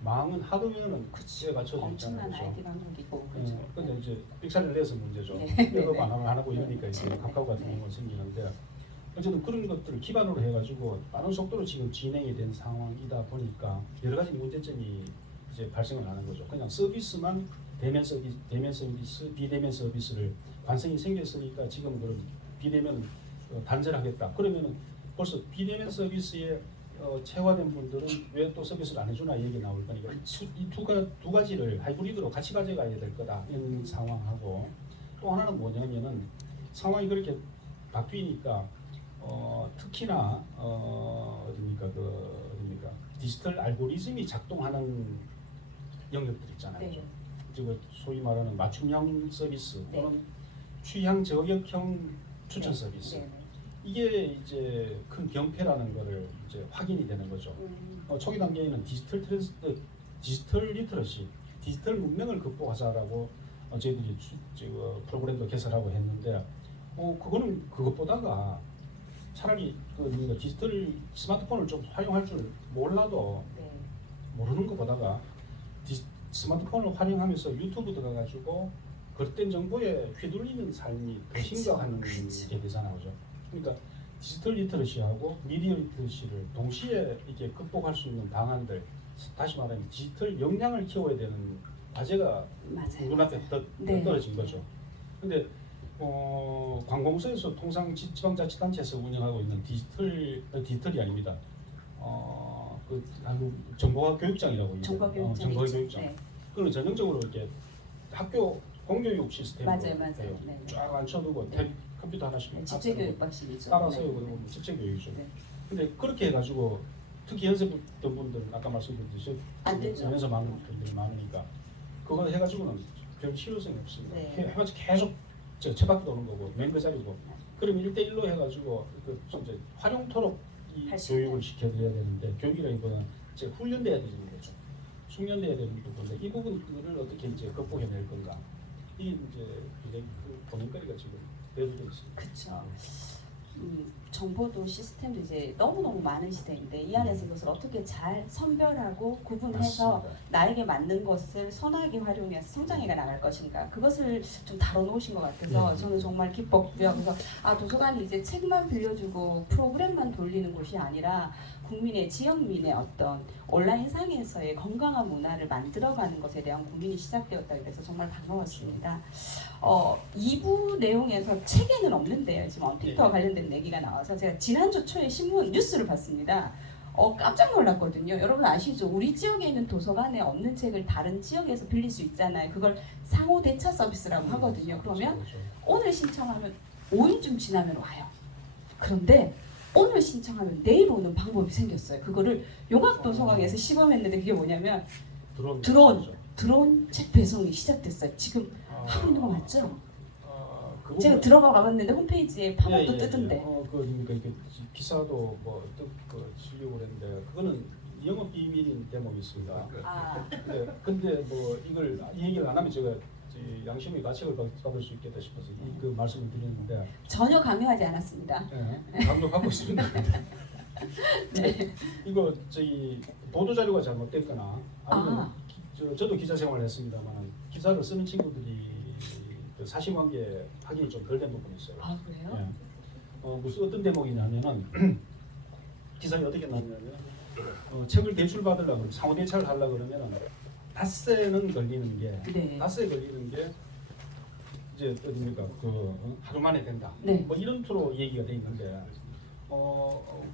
망은 하드웨어는 그치에 맞춰져 있잖아요. 엄청난 그렇죠? IT 강국이고 그렇죠. 근데 이제 삑사리를 내서 문제죠. 네. 백업 안 하고 이러니까 이제 네. 카카오 같은 네. 경우가 생기는데 어쨌든 그런 것들을 기반으로 해가지고 빠른 속도로 지금 진행이 된 상황이다 보니까 여러 가지 문제점이 이제 발생을 하는 거죠. 그냥 서비스만 대면 서비스, 비대면 서비스를 관성이 생겼으니까 지금 그런 비대면 단절하겠다. 그러면은 벌써 비대면 서비스에 체화된 분들은 왜 또 서비스를 안 해주나 얘기 나올 거니까 이 두 가지를 하이브리드로 같이 가져가야 될 거다 이런 상황하고 또 하나는 뭐냐면은 상황이 그렇게 바뀌니까 특히나 어딥니까 디지털 알고리즘이 작동하는 영역들 있잖아요. 네. 지금 소위 말하는 맞춤형 서비스 네. 또는 취향 저격형 추천 네. 서비스. 네. 이게 이제 큰 병폐라는 거를 이제 확인이 되는 거죠. 초기 단계에는 디지털 리터러시, 디지털 문명을 극복하자라고 저희들이 프로그램도 개설하고 했는데 그거는 그것보다가 차라리 디지털 스마트폰을 좀 활용할 줄 몰라도 네. 모르는 것보다가 스마트폰을 활용하면서 유튜브 들어가가지고 그릇된 정보에 휘둘리는 삶이 더 그쵸, 심각한 그쵸. 게 되잖아요. 그죠? 그러니까 디지털 리터러시하고 미디어 리터러시를 동시에 이렇게 극복할 수 있는 방안들, 다시 말하면 디지털 역량을 키워야 되는 과제가 맞아요. 눈앞에 네. 떨어진 거죠. 근데 관공서에서 통상 지방자치단체에서 운영하고 있는 디지털이 아닙니다. 정보화 교육장이라고 정보 교육장. 정보화 교육장. 네. 그걸 전형적으로 이렇게 학교 공교육 시스템으로 맞아요. 네. 쫙 앉혀두고 네. 컴퓨터 하나씩 네. 집체 교육 방식이죠. 따라서 네. 그리고 집체 교육이죠. 네. 근데 그렇게 해가지고 특히 연세했던 분들은 아까 말씀드렸듯이 안 되죠. 연세 많은 분들이 많으니까 그거 해가지고는 별 실효성이 없습니다. 네. 해가지고 계속 쳇바퀴 도는 거고 맨 그 자리고. 그럼 1대1로 해가지고 좀 이제 활용토록 이 할 수 교육을 있는. 시켜드려야 되는데 교육이라기보다는 이제 훈련돼야 되는 거죠. 숙련돼야 되는 부분인데 이 부분을 어떻게 이제 극복해낼 건가. 이게 이제 굉장히 그 고민거리가 지금 내두져 있습니다. 그렇죠. 정보도 시스템도 이제 너무너무 많은 시대인데 이 안에서 이것을 어떻게 잘 선별하고 구분해서 맞습니다. 나에게 맞는 것을 선하게 활용해서 성장해 나갈 것인가 그것을 좀 다뤄놓으신 것 같아서 네. 저는 정말 기뻤고요. 그래서 도서관이 이제 책만 빌려주고 프로그램만 돌리는 곳이 아니라 국민의 지역민의 어떤 온라인상에서의 건강한 문화를 만들어가는 것에 대한 고민이 시작되었다 그래서 정말 반가웠습니다. 2부 내용에서 책에는 없는데요. 지금 언택트와 관련된 얘기가 나와서 제가 지난주 초에 신문 뉴스를 봤습니다. 깜짝 놀랐거든요. 여러분 아시죠? 우리 지역에 있는 도서관에 없는 책을 다른 지역에서 빌릴 수 있잖아요. 그걸 상호 대차 서비스라고 하거든요. 그러면 그렇죠. 오늘 신청하면 5일쯤 지나면 와요. 그런데 오늘 신청하면 내일 오는 방법이 생겼어요. 그거를 용학도서관에서 시범했는데 그게 뭐냐면 드론 책 배송이 시작됐어요. 지금 하고 있는 거 맞죠? 제가 들어가 봤는데 홈페이지에 팝업도 뜨던데. 그러니까 이게 기사도 지려고 그랬는데 그거는 영업 비밀인 대목이 있습니다. 근데 뭐 이걸 이 얘기를 안 하면 제가 양심의 가책을 받을 수 있겠다 싶어서 그 말씀을 드렸는데 전혀 강요하지 않았습니다. 네, 강조하고 있습니다. 네. 이거 저희 보도 자료가 잘못됐거나 아니면 저도 기자 생활을 했습니다만 기사를 쓰는 친구들이 그 사실관계 확인이 좀 덜 된 부분이 있어요. 아 그래요? 네. 무슨 어떤 대목이냐면은 기사에 어떻게 나왔냐면 책을 대출 받으려고 상호 대차를 하려고 그러면은 닷새는 걸리는 게 네. 닷새 걸리는 게 이제 어딥니까 하루 만에 된다. 네. 뭐 이런 투로 얘기가 돼 있는데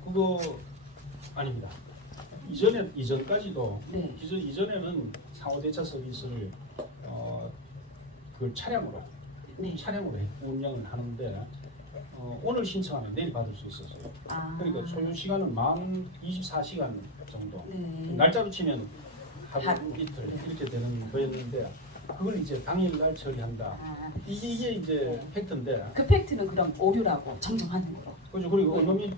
그거 아닙니다. 이전까지도 네. 이전에는 상호 대차 서비스를 그 차량으로 운영을 하는데 오늘 신청하면 내일 받을 수 있었어요. 그러니까 소요 시간은 만 24시간 정도. 네. 날짜로 치면 하루 이틀 이렇게 되는 거였는데 그걸 이제 당일날 처리한다. 이게 이제 팩트인데. 그 팩트는 그럼 오류라고 정정하는 거로. 그죠. 그리고 언론이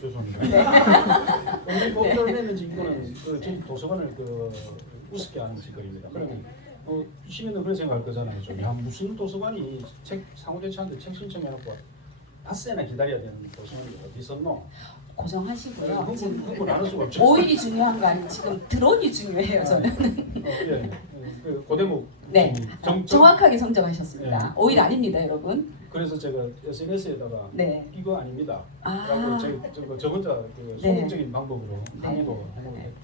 죄송합니다. 언론이 보도를 했는지 이거는 저희 도서관을 우습게 하는 짓거리입니다. 그러면 시민은 그런 생각할 거잖아요. 야 무슨 도서관이 책 상호대차한테 책 신청해놓고 닷새나 기다려야 되는 도서관이 어디 있었노? 고정하시고요. 흥분 안 할 수가 없죠. 오일이 중요한 거 아니고 지금 드론이 중요해요. 저는. 예. 그 대목 네. 정확하게 정정하셨습니다. 오일 아닙니다, 여러분. 그래서 제가 SNS에다가 네. 이거 아닙니다. 라고 저 혼자 소극적인 방법으로 항의도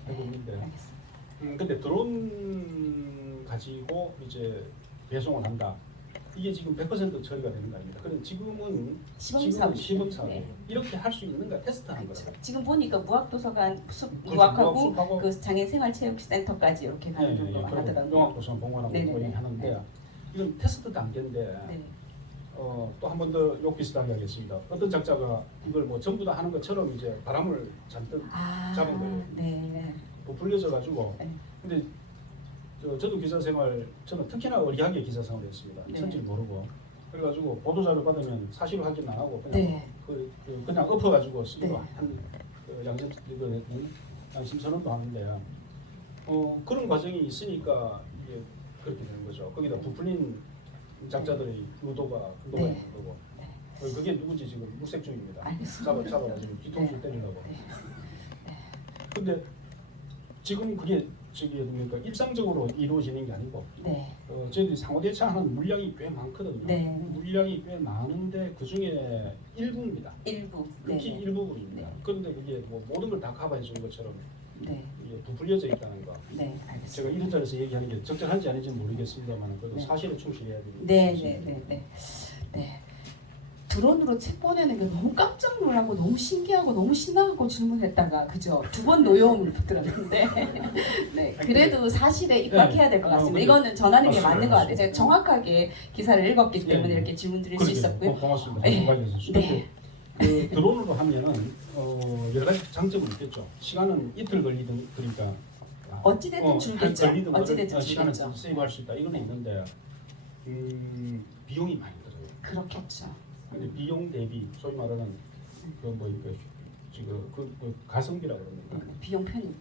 해보고 있는데 근데 드론 가지고 이제 배송을 한다. 이게 지금 100% 처리가 되는 거 아닙니다. 그럼 지금은 시범사업 네. 이렇게 할 수 있는가 테스트하는 거예요. 지금 보니까 무학도서관 무학하고 그 장애생활체육센터까지 이렇게 가는 정도가 하더라고요. 용학도서관 봉헌하고 하는데 이건 테스트 단계인데 또 한 번 더 욕 비슷하게 하겠습니다. 어떤 작자가 이걸 뭐 전부 다 하는 것처럼 이제 바람을 잔뜩 잡은 거예요. 네. 부풀려져 가지고 근데 저도 기자 생활 저는 특히나 어리하게 기자 생활을 했습니다. 천지를 모르고 그래가지고 보도자료 받으면 사실 확인 안 하고 그냥 그냥 엎어가지고 쓰기로 한 양심 선언도 하는데 그런 과정이 있으니까 이게 그렇게 되는 거죠. 거기다 부풀린 작자들의 의도가 있는 거고 그게 누구지 지금 물색 중입니다. 잡아가지고 뒤통수 때리려고. 근데 지금 그게 뭡니까 일상적으로 이루어지는 게 아니고 저희들이 상호대차하는 물량이 꽤 많거든요. 물량이 꽤 많은데 그 중에 일부입니다. 극히 일부분입니다. 그런데 그게 뭐 모든 걸 다 커버해 주는 것처럼 부풀려져 있다는 거. 알겠습니다. 제가 이런 자리에서 얘기하는 게 적절한지 아닌지는 모르겠습니다만 그래도 사실에 충실해야 됩니다. 네. 드론으로 책 보내는 게 너무 깜짝 놀라고 너무 신기하고 너무 신나고 질문했다가 그죠? 2번 노여움을 붙들었는데 그래도 사실에 입각해야 될 것 같습니다. 이거는 전하는 게 맞는 것 같아요. 제가 정확하게 기사를 읽었기 때문에 이렇게 질문 드릴 수 있었고요. 고맙습니다. 그 드론으로 하면은 여러 가지 장점은 있겠죠. 시간은 이틀 걸리든 그러니까 어찌됐든 줄겠죠. 어찌됐든 시간을 줄겠죠. 세이브할 수 있다 이거는 있는데 비용이 많이 들어요. 그렇겠죠. 근데 비용 대비 소위 말하는 지금 그 가성비라고 그럽니까? 비용 편익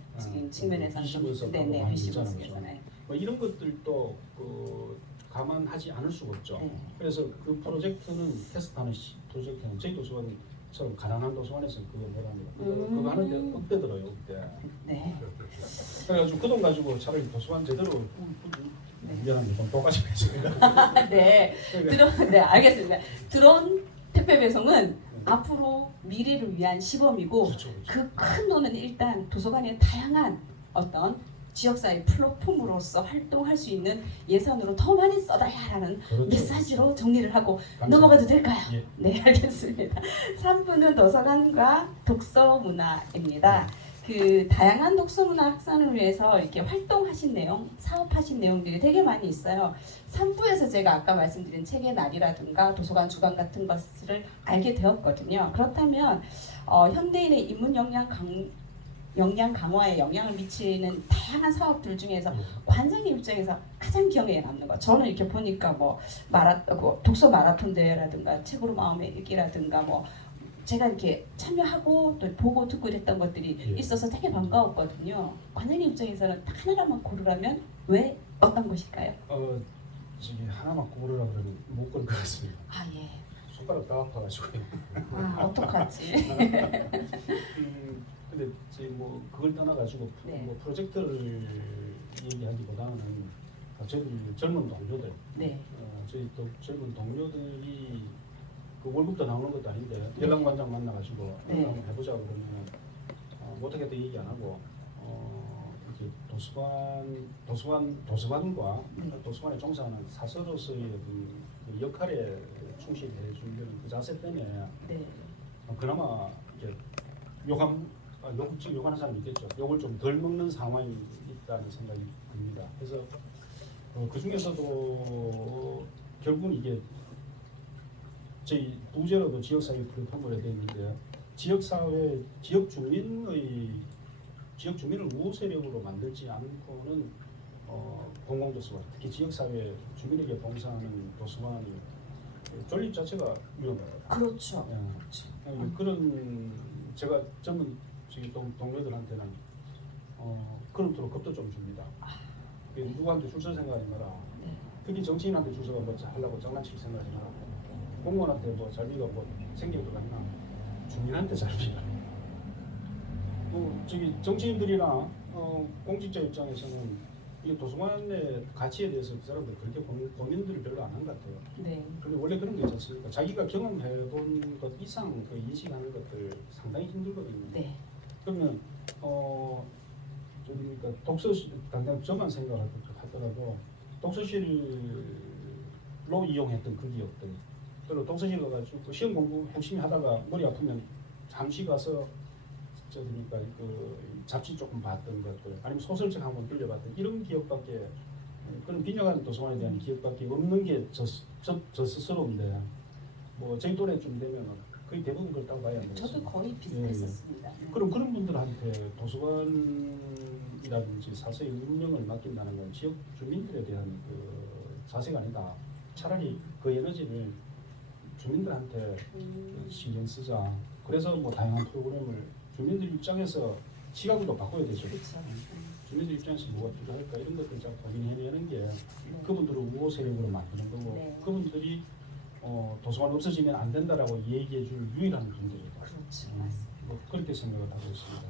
측면에서 회시분석에서 뭐 이런 것들도 감안하지 않을 수가 없죠. 그래서 그 프로젝트는 테스트하는 프로젝트는 저희 도서관처럼 가난한 도서관에서는 그거 못합니다. 그거 하는데 억대 들어요, 억대. 그래가지고 그 돈 가지고 차라리 도서관 제대로 미안합니다. 좀 똑같이 했습니다. 알겠습니다. 드론 택배 배송은 앞으로 미래를 위한 시범이고 그 큰 돈은 일단 도서관의 다양한 어떤 지역사회 플랫폼으로서 활동할 수 있는 예산으로 더 많이 써달라는 메시지로 정리를 하고 넘어가도 될까요? 네, 알겠습니다. 3부는 도서관과 독서 문화입니다. 그 다양한 독서문화 확산을 위해서 이렇게 활동하신 내용, 사업하신 내용들이 되게 많이 있어요. 3부에서 제가 아까 말씀드린 책의 날이라든가 도서관 주간 같은 것을 알게 되었거든요. 그렇다면 현대인의 인문 역량 강화에 영향을 미치는 다양한 사업들 중에서 관장님 입장에서 가장 기억에 남는 것, 저는 이렇게 보니까 뭐 독서 마라톤 대회라든가 책으로 마음의 읽기라든가 뭐 제가 이렇게 참여하고 또 보고 듣고 이랬던 것들이 예. 있어서 되게 반가웠거든요. 관장님 입장에서는 딱 하나만 고르라면 왜 어떤 것일까요? 저기 하나만 고르라 그러면 못 고를 것 같습니다. 아 예. 손가락 다 아파가지고. 아 어떡하지? 근데 저희 뭐 그걸 떠나가지고 네. 뭐 프로젝트를 얘기하기보다는 저희들 젊은 동료들, 네. 저희 또 젊은 동료들이 그 월급도 나오는 것도 아닌데 연락관장 만나가지고 네. 한번 해보자 그러면 못하겠다 얘기 안 하고 이렇게 도서관과 도서관에 종사하는 사서로서의 그 역할에 충실해 주려는 그 자세 때문에 네. 그나마 이제 욕하는 사람이 있겠죠. 욕을 좀 덜 먹는 상황이 있다는 생각이 듭니다. 그래서 그 중에서도 결국은 이게 저희 부제로도 지역사회 플랫폼을 되어 있는데 지역 주민을 우호 세력으로 만들지 않고는 공공도서관, 특히 지역사회 주민에게 봉사하는 도서관이 존립 자체가 위험합니다. 그렇죠. 예. 그렇죠. 그런 제가 젊은 동료들한테는 그럼토록 겁도 좀 줍니다. 누구한테 줄 설 생각하지 마라. 네. 특히 정치인한테 줄 서가 뭐 하려고 장난칠 생각하지 마라. 공무원한테 뭐 잘비가 뭐 생겨도 갔나 주민한테 잘비가. 저기 정치인들이나 공직자 입장에서는 이 도서관의 가치에 대해서 그 사람들 그렇게 고민들을 별로 안 한 것 같아요. 네. 근데 원래 그런 게 있지 않습니까? 자기가 경험해본 것 이상 그 인식하는 것들 상당히 힘들거든요. 네. 그러면 그러니까 독서실 당장 저만 생각하더라도 독서실로 이용했던 그 기억들, 그리고 독서실 가가지고 시험 공부 열심히 하다가 머리 아프면 잠시 가서 그러니까 그 잡지 조금 봤던 것들, 아니면 소설책 한번 빌려봤던 이런 기억밖에, 그런 빈약한 도서관에 대한 기억밖에 없는 게 저 스스로인데, 뭐 저희 또래쯤 되면은 거의 대부분 그렇다고 봐야 합니다. 저도 거의 비슷했었습니다. 네. 그럼 그런 분들한테 도서관이라든지 사서의 운영을 맡긴다는 건 지역 주민들에 대한 그 자세가 아니다. 차라리 그 에너지를 주민들한테 신경 쓰자. 그래서 뭐 다양한 프로그램을 주민들 입장에서 시각도 바꿔야 되죠. 그렇죠. 주민들 입장에서 뭐가 필요할까 이런 것들 잘 고민해내는 게 네. 그분들을 우호 세력으로 만드는 거고, 네. 그분들이 도서관 없어지면 안 된다라고 얘기해줄 유일한 분들이다. 그렇죠. 맞습니다. 뭐 그렇게 생각을 하고 있습니다.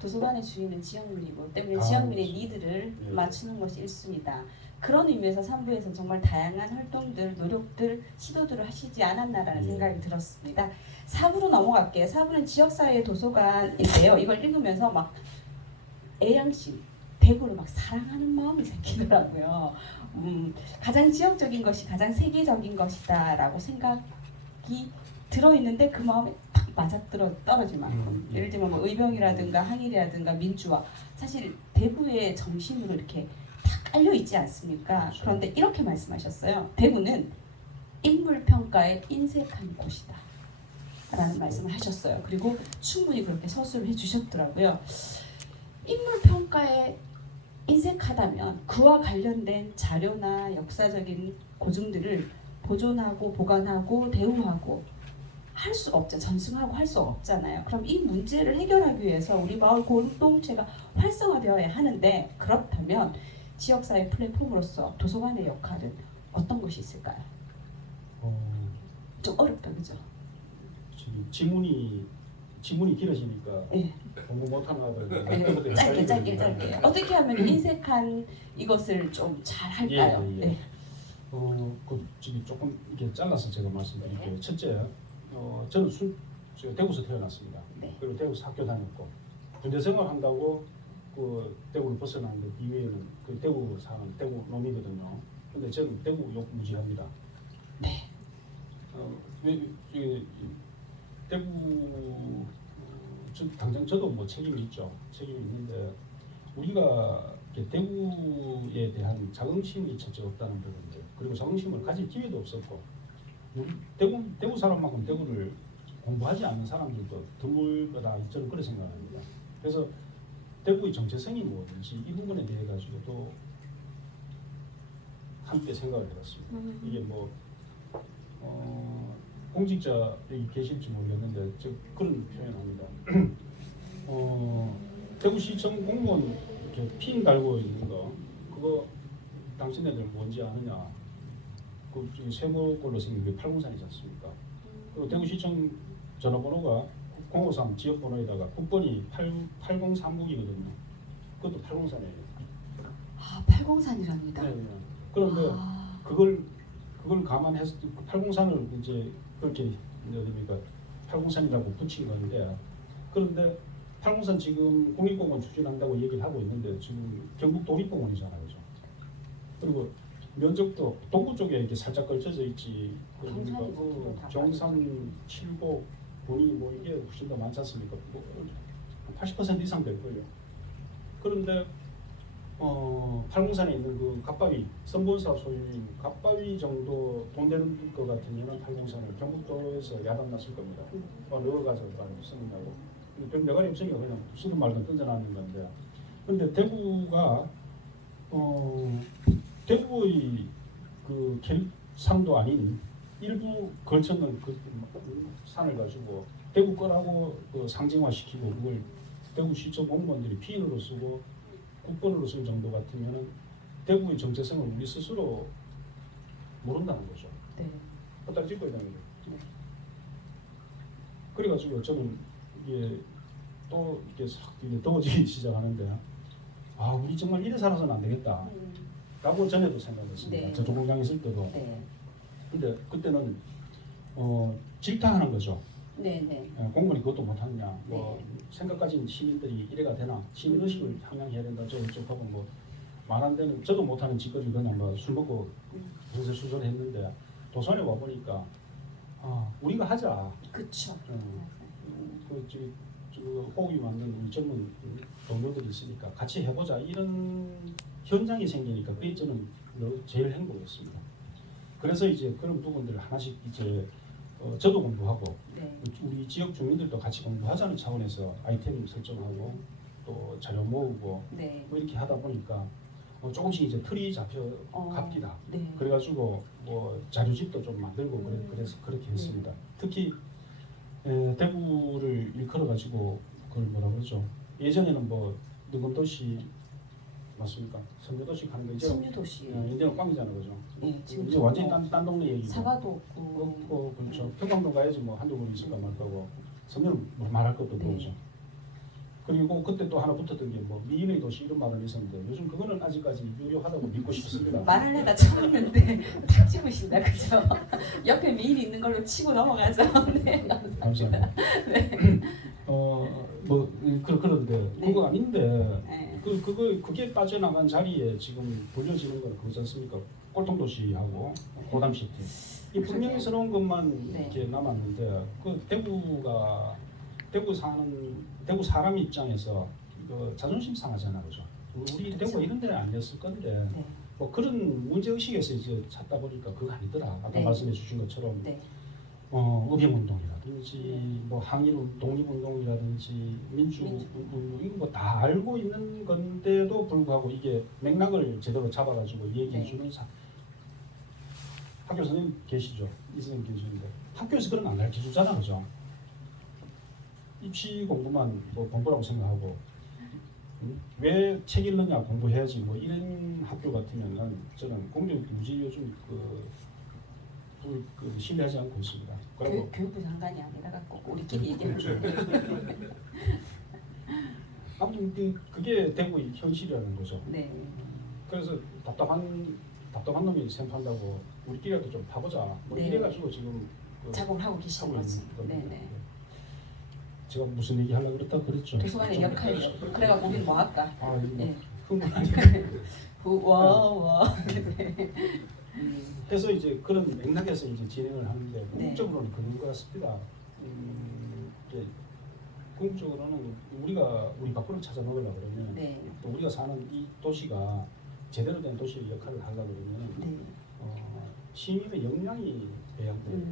도서관의 주인은 지역민이고 때문에 아, 지역민의 그렇죠. 니드를 예. 맞추는 것이 1순위다. 그런 의미에서 3부에서는 정말 다양한 활동들, 노력들, 시도들을 하시지 않았나라는 예. 생각이 들었습니다. 4부로 넘어갈게요. 4부는 지역사회 도서관인데요. 이걸 읽으면서 막 애양심, 대구를 막 사랑하는 마음이 생기더라고요. 가장 지역적인 것이 가장 세계적인 것이다라고 생각이 들어있는데 그 마음에 딱 떨어질 만큼 예를 들면 뭐 의병이라든가 항일이라든가 민주화, 사실 대구의 정신으로 이렇게 딱 깔려 있지 않습니까? 그렇죠. 그런데 이렇게 말씀하셨어요. 대구는 인물 평가에 인색한 곳이다 라는 말씀을 하셨어요. 그리고 충분히 그렇게 서술을 해주셨더라고요. 인물 평가에 인색하다면 그와 관련된 자료나 역사적인 고증들을 보존하고 보관하고 대우하고 할 수가 없죠. 전승하고 할 수가 없잖아요. 그럼 이 문제를 해결하기 위해서 우리 마을 공동체가 활성화되어야 하는데, 그렇다면 지역사회 플랫폼으로서 도서관의 역할은 어떤 것이 있을까요? 좀 어렵다, 그죠? 지금 지문이 길어지니까 네. 공부 못하나 봐요. 네, 짧게 어떻게 하면 인색한 이것을 좀 잘 할까요? 예. 네. 그 지금 조금 이렇게 잘라서 제가 말씀드릴게요. 네. 첫째, 저는 제가 대구에서 태어났습니다. 네. 그리고 대구에서 학교 다녔고, 군대 생활한다고 그 대구를 벗어난 것 이외에는 그 대구 사람, 대구 놈이거든요. 근데 저는 대구 욕 무지합니다. 네. 대구 당장 저도 뭐 책임이 있죠. 책임이 있는데 우리가 이렇게 대구에 대한 자긍심이 첫째 없다는 부분들, 그리고 자긍심을 가질 기회도 없었고, 우리 대구 사람만큼 대구를 공부하지 않는 사람들도 드물 거다, 저는 그렇게 생각합니다. 그래서 대구의 정체성이 무엇인지 이 부분에 대해 가지고도 함께 생각을 해봤습니다. 이게 뭐 공직자 여기 계실지 모르겠는데 저 그런 표현합니다. 대구시청 공무원 이렇게 핀 달고 있는 거 그거 당신네들 뭔지 아느냐? 그 세모꼴로 생긴 게 팔공산이지 않습니까? 그리고 대구시청 전화번호가 053 지역번호에다가 국번이 8039이거든요. 그것도 803이에요. 아, 803이랍니다. 네. 그런데 아. 그걸 감안해서 803을 이제 그렇게 어딥니까 803이라고 붙인 건데, 그런데 803 지금 국립공원 추진한다고 얘기를 하고 있는데 지금 경북 도립공원이잖아요, 그죠? 그리고 면적도 동구 쪽에 이렇게 살짝 걸쳐져 있지. 그러니까 경산, 칠곡, 분이 뭐 이게 훨씬 더 많지 않습니까? 뭐 80% 이상 될 거예요. 그런데 803에 있는 그 갑바위 선본사 소유인 갑바위 정도 돈 되는 것 같으면 803을 경북도에서 야단 났을 겁니다. 넣어가지고 쓰느냐고. 별 내가 없으니까 그냥 쓰든 말든 던져놨는 건데. 근데 대구가 대구의 그 산도 아닌 일부 걸쳤는 그 산을 가지고 대구 거라고 그 상징화시키고 그걸 대구시청 공무원들이 피인으로 쓰고 국번으로 쓸 정도 같으면 대구의 정체성을 우리 스스로 모른다는 거죠. 네. 딱 짚고 있다는 거죠. 네. 그래가지고 저는 이게 또 이렇게 싹 이게 더워지기 시작하는데 아 우리 정말 이래 살아서는 안 되겠다. 라고 전에도 생각했습니다. 네. 저 조공장 있을 때도. 네. 근데 그때는 질타하는 거죠. 네네. 공무원이 그것도 못하느냐. 뭐 네. 생각 가진 시민들이 이래가 되나. 시민의식을 향양해야 된다. 저쪽 하고 뭐 말 안 되는 저도 못하는 짓거리 그냥 뭐 술 먹고 수설수설했는데 도산에 와 보니까 우리가 하자. 그쵸. 그 호흡이 맞는 우리 젊은 동료들이 있으니까 같이 해보자 이런 현장이 생기니까 그게 저는 제일 행복했습니다. 그래서 이제 그런 부분들을 하나씩 이제 저도 공부하고 네. 우리 지역 주민들도 같이 공부하자는 차원에서 아이템 설정하고 또 자료 모으고 네. 뭐 이렇게 하다 보니까 조금씩 이제 틀이 잡혀 갑니다. 네. 그래가지고 뭐 자료집도 좀 만들고 그래서 그렇게 했습니다. 특히 대구를 일컬어 가지고 그걸 뭐라 그러죠? 예전에는 뭐 능검도시 맞습니까? 섬유도시 하는 거 이제 섬유도시. 이제는 꽝이잖아, 그죠? 네, 지금 이제 완전히 딴 동네 얘기고. 사과도 없고. 그렇죠. 평강도 가야지 뭐 한두 번 있을까 말 거고 섬유는 뭐 말할 것도 없고 네. 그죠. 그리고 그때 또 하나 붙었던 게 뭐 미인의 도시 이런 말을 있었는데 요즘 그거는 아직까지 유효하다고 믿고 싶습니다. 말하려다 참았는데 탁 집으신다, 그죠? 옆에 미인이 있는 걸로 치고 넘어가죠. 네, 감사합니다. 네. 뭐 그런데 네. 그거 아닌데 네. 그게 빠져나간 자리에 지금 불려지는 건 그거지 않습니까? 꼴통도시하고 고담시티. 이 분명히스러운 것만 네. 이렇게 남았는데 그 대구 사람 입장에서 자존심 상하잖아, 그죠? 우리 그렇죠. 대구가 이런 데는 아니었을 건데 네. 뭐 그런 문제 의식에서 이제 찾다 보니까 그거 아니더라. 아까 네. 말씀해 주신 것처럼 네. 의병운동이라든지 뭐 항일 독립운동이라든지 민주운동 이런 거 다 알고 있는 건데도 불구하고 이게 맥락을 제대로 잡아가지고 얘기해 주는 학교 선생님 계시죠? 이 선생님 계시는데 학교에서 그런 거 안 가르쳐 주잖아, 그죠? 입시 공부만 뭐 공부라고 생각하고 왜 책 읽느냐 공부해야지 뭐 이런 학교 같으면은 저는 공정 유지 요즘 신뢰하지 않고 있습니다. 그리고 교육부 장관이 아니라 갖고 우리끼리 얘기를 좀. 아무튼 그게 대구의 현실이라는 거죠. 네. 그래서 답답한 놈이 생판다고 우리끼리라도 좀 파보자. 뭐 네. 이래가지고 지금 작업을 하고 계시는 하고 거지. 있는 겁니다. 네네. 제가 무슨 얘기 하려고 그랬다 그랬죠. 도서관의 역할이요. 그래갖고 우리는 뭐 할까? 아 이거 네. 흥분하니까. 와. 그래서 이제 그런 맥락에서 이제 진행을 하는데 네. 궁극적으로는 그런 것 같습니다. 이제 궁극적으로는 우리 밖으로 찾아 먹으려고 그러면 네. 또 우리가 사는 이 도시가 제대로 된 도시의 역할을 하려고 그러면 네. 시민의 역량이 배양돼요. 네.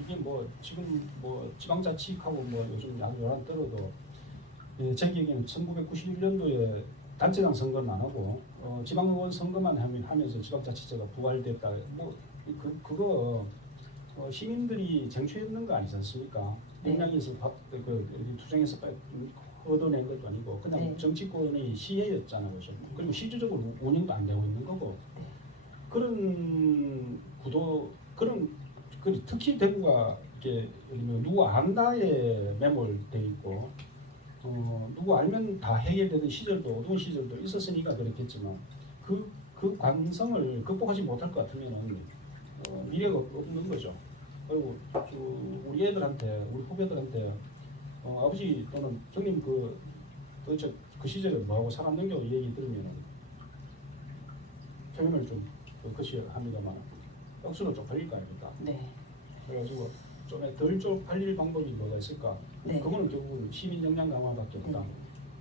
이게 뭐 지금 뭐 지방자치하고 뭐 요즘 요란 떨어도 제 기억에는 1991년도에 단체장 선거는 안 하고 지방의원 선거만 하면서 지방자치제가 부활됐다. 뭐 그거 시민들이 쟁취했는 거 아니지 않습니까? 네. 역량에서 투쟁에서 얻어낸 것도 아니고 그냥 네. 정치권의 시혜였잖아요. 그리고 실질적으로 운영도 안 되고 있는 거고 네. 그런 특히 대구가 이렇게 누구 안다에 매몰돼 있고 누구 알면 다 해결되는 시절도 어두운 시절도 있었으니까 그렇겠지만 그 관성을 극복하지 못할 것 같으면은 미래가 없는 거죠. 그리고 우리 애들한테 우리 후배들한테 아버지 또는 형님 그 시절에 뭐하고 살았는가 얘기 들으면은 표현을 좀 그것이 합니다만 억수로 쪽팔릴 거 아닙니까? 네. 그래가지고 좀 덜 쪽팔릴 방법이 뭐가 있을까? 네. 그거는 결국은 시민 역량 강화밖에 없다.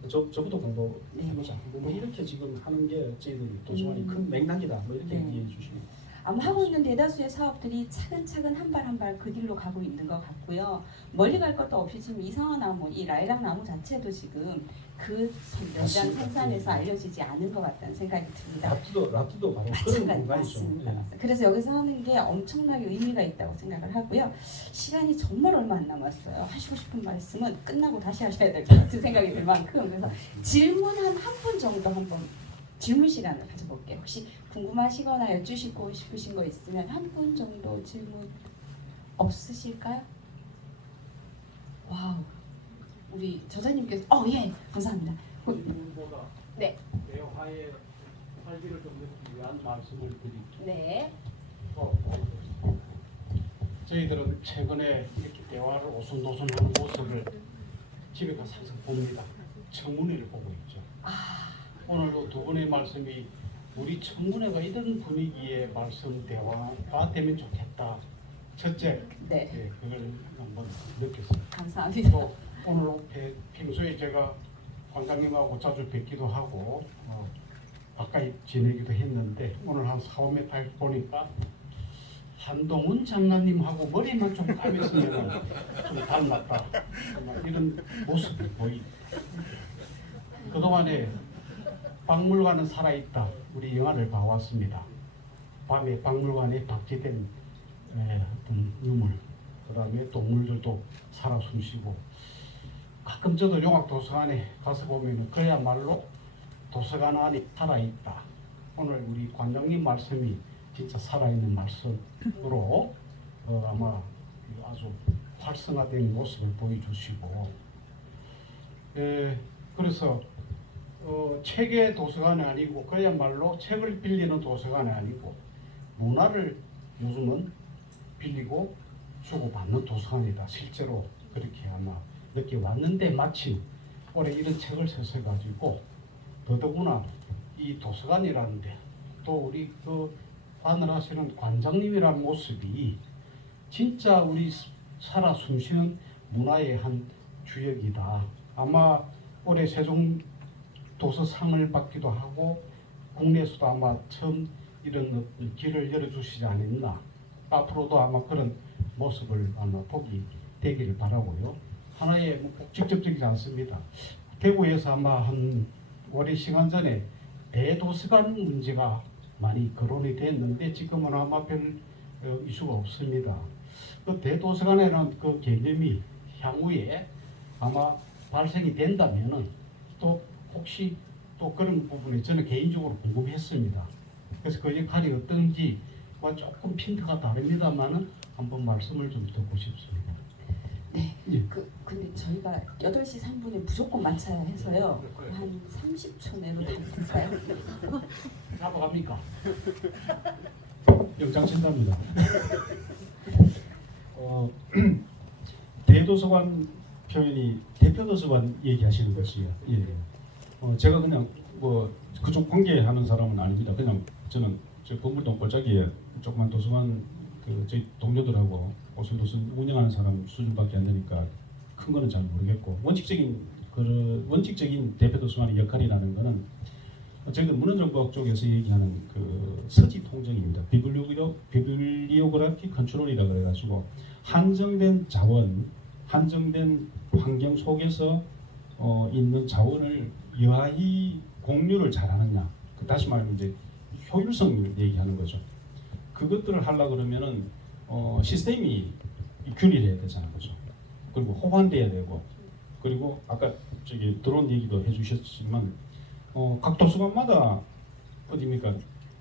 네. 저부터 공부해보자. 네. 뭐 이렇게 지금 하는 게 저희들이 도서관이 큰 맥락이다. 뭐 이렇게 네. 이해해 주시면. 아마 하고 있는 대다수의 사업들이 차근차근 한 발 한 발 그 길로 가고 있는 것 같고요. 멀리 갈 것도 없이 지금 이상한 나무, 이 라일락 나무 자체도 지금 그 연장 맞습니다. 생산에서 알려지지 않은 것 같다는 생각이 듭니다. 라트도 바로 그런 마찬가지 공간이죠. 맞습니다. 예. 맞습니다. 그래서 여기서 하는 게 엄청나게 의미가 있다고 생각을 하고요. 시간이 정말 얼마 안 남았어요. 하시고 싶은 말씀은 끝나고 다시 하셔야 될 것 같은 생각이 들 만큼 그래서 질문 한 분 정도 한번 질문 시간을 가져볼게요. 혹시 궁금하시거나 여쭈시고 싶으신 거 있으면 한 분 정도 질문 없으실까요? 와우, 우리 저자님께서 예, 감사합니다. 질문보다 네. 대화의 활기를 좀 내기 위한 말씀을 드릴게요. 네. 저희들은 최근에 이렇게 대화를 오순도순하는 모습을 집에 가서 항상 봅니다. 청문회를 보고 있죠. 오늘도 두 분의 말씀이 우리 청문회가 이런 분위기의 말씀 대화가 되면 좋겠다. 첫째, 네. 그걸 한번 느꼈어요. 감사합니다. 또 오늘 평소에 제가 관장님하고 자주 뵙기도 하고 가까이 지내기도 했는데 오늘 한 4, 5m 보니까 한동훈 장관님하고 머리만 좀 감았으면 좀 닮았다. 이런 모습이 보이. 그동안에 박물관은 살아있다. 우리 영화를 봐왔습니다. 밤에 박물관에 박제된 어떤 유물, 그 다음에 동물들도 살아 숨쉬고 가끔 저도 용학도서관에 가서 보면 그야말로 도서관 안에 살아있다. 오늘 우리 관장님 말씀이 진짜 살아있는 말씀으로 아마 아주 활성화된 모습을 보여주시고 그래서 책의 도서관이 아니고 그야말로 책을 빌리는 도서관이 아니고 문화를 요즘은 빌리고 주고받는 도서관이다. 실제로 그렇게 아마 느껴왔는데 마침 올해 이런 책을 써서 가지고 더더구나 이 도서관이라는데 또 우리 그 관을 하시는 관장님이라는 모습이 진짜 우리 살아 숨쉬는 문화의 한 주역이다. 아마 올해 세종 도서상을 받기도 하고 국내에서도 아마 처음 이런 길을 열어주시지 않았나. 앞으로도 아마 그런 모습을 아마 보기 되기를 바라고요. 하나의 꼭 직접적이지 않습니다. 대구에서 아마 한 오랜 시간 전에 대도서관 문제가 많이 거론이 됐는데 지금은 아마 별 이슈가 없습니다. 그 대도서관이라는 그 개념이 향후에 아마 발생이 된다면은 또 혹시 또 그런 부분에 저는 개인적으로 궁금했습니다. 그래서 그 역할이 어떤지 조금 핀트가 다릅니다만은 한번 말씀을 좀 듣고 싶습니다. 네. 예. 근데 저희가 8시 3분에 무조건 마쳐야 해서요. 한 30초 내로 달릴까요? 잡아갑니까? 영장 친답니다. 대도서관 표현이 대표도서관 얘기하시는 것이요. 예. 제가 그냥 뭐 그쪽 관계하는 사람은 아닙니다. 그냥 저는 저 건물동 골짜기에 조그만 도서관 그 저희 동료들하고 오순도순 운영하는 사람 수준밖에 안 되니까 큰 거는 잘 모르겠고 원칙적인 대표 도서관의 역할이라는 거는 저희가 문헌정보학 쪽에서 얘기하는 그 서지 통정입니다. 비블리오그래피 컨트롤이라 그래가지고 한정된 자원, 한정된 환경 속에서 있는 자원을 여하이 공유를 잘하느냐. 다시 말하면 이제 효율성을 얘기하는 거죠. 그것들을 하려고 그러면은 시스템이 균일해야 되잖아요, 그죠? 그리고 호환돼야 되고, 그리고 아까 저기 드론 얘기도 해주셨지만 각 도서관마다 어디입니까?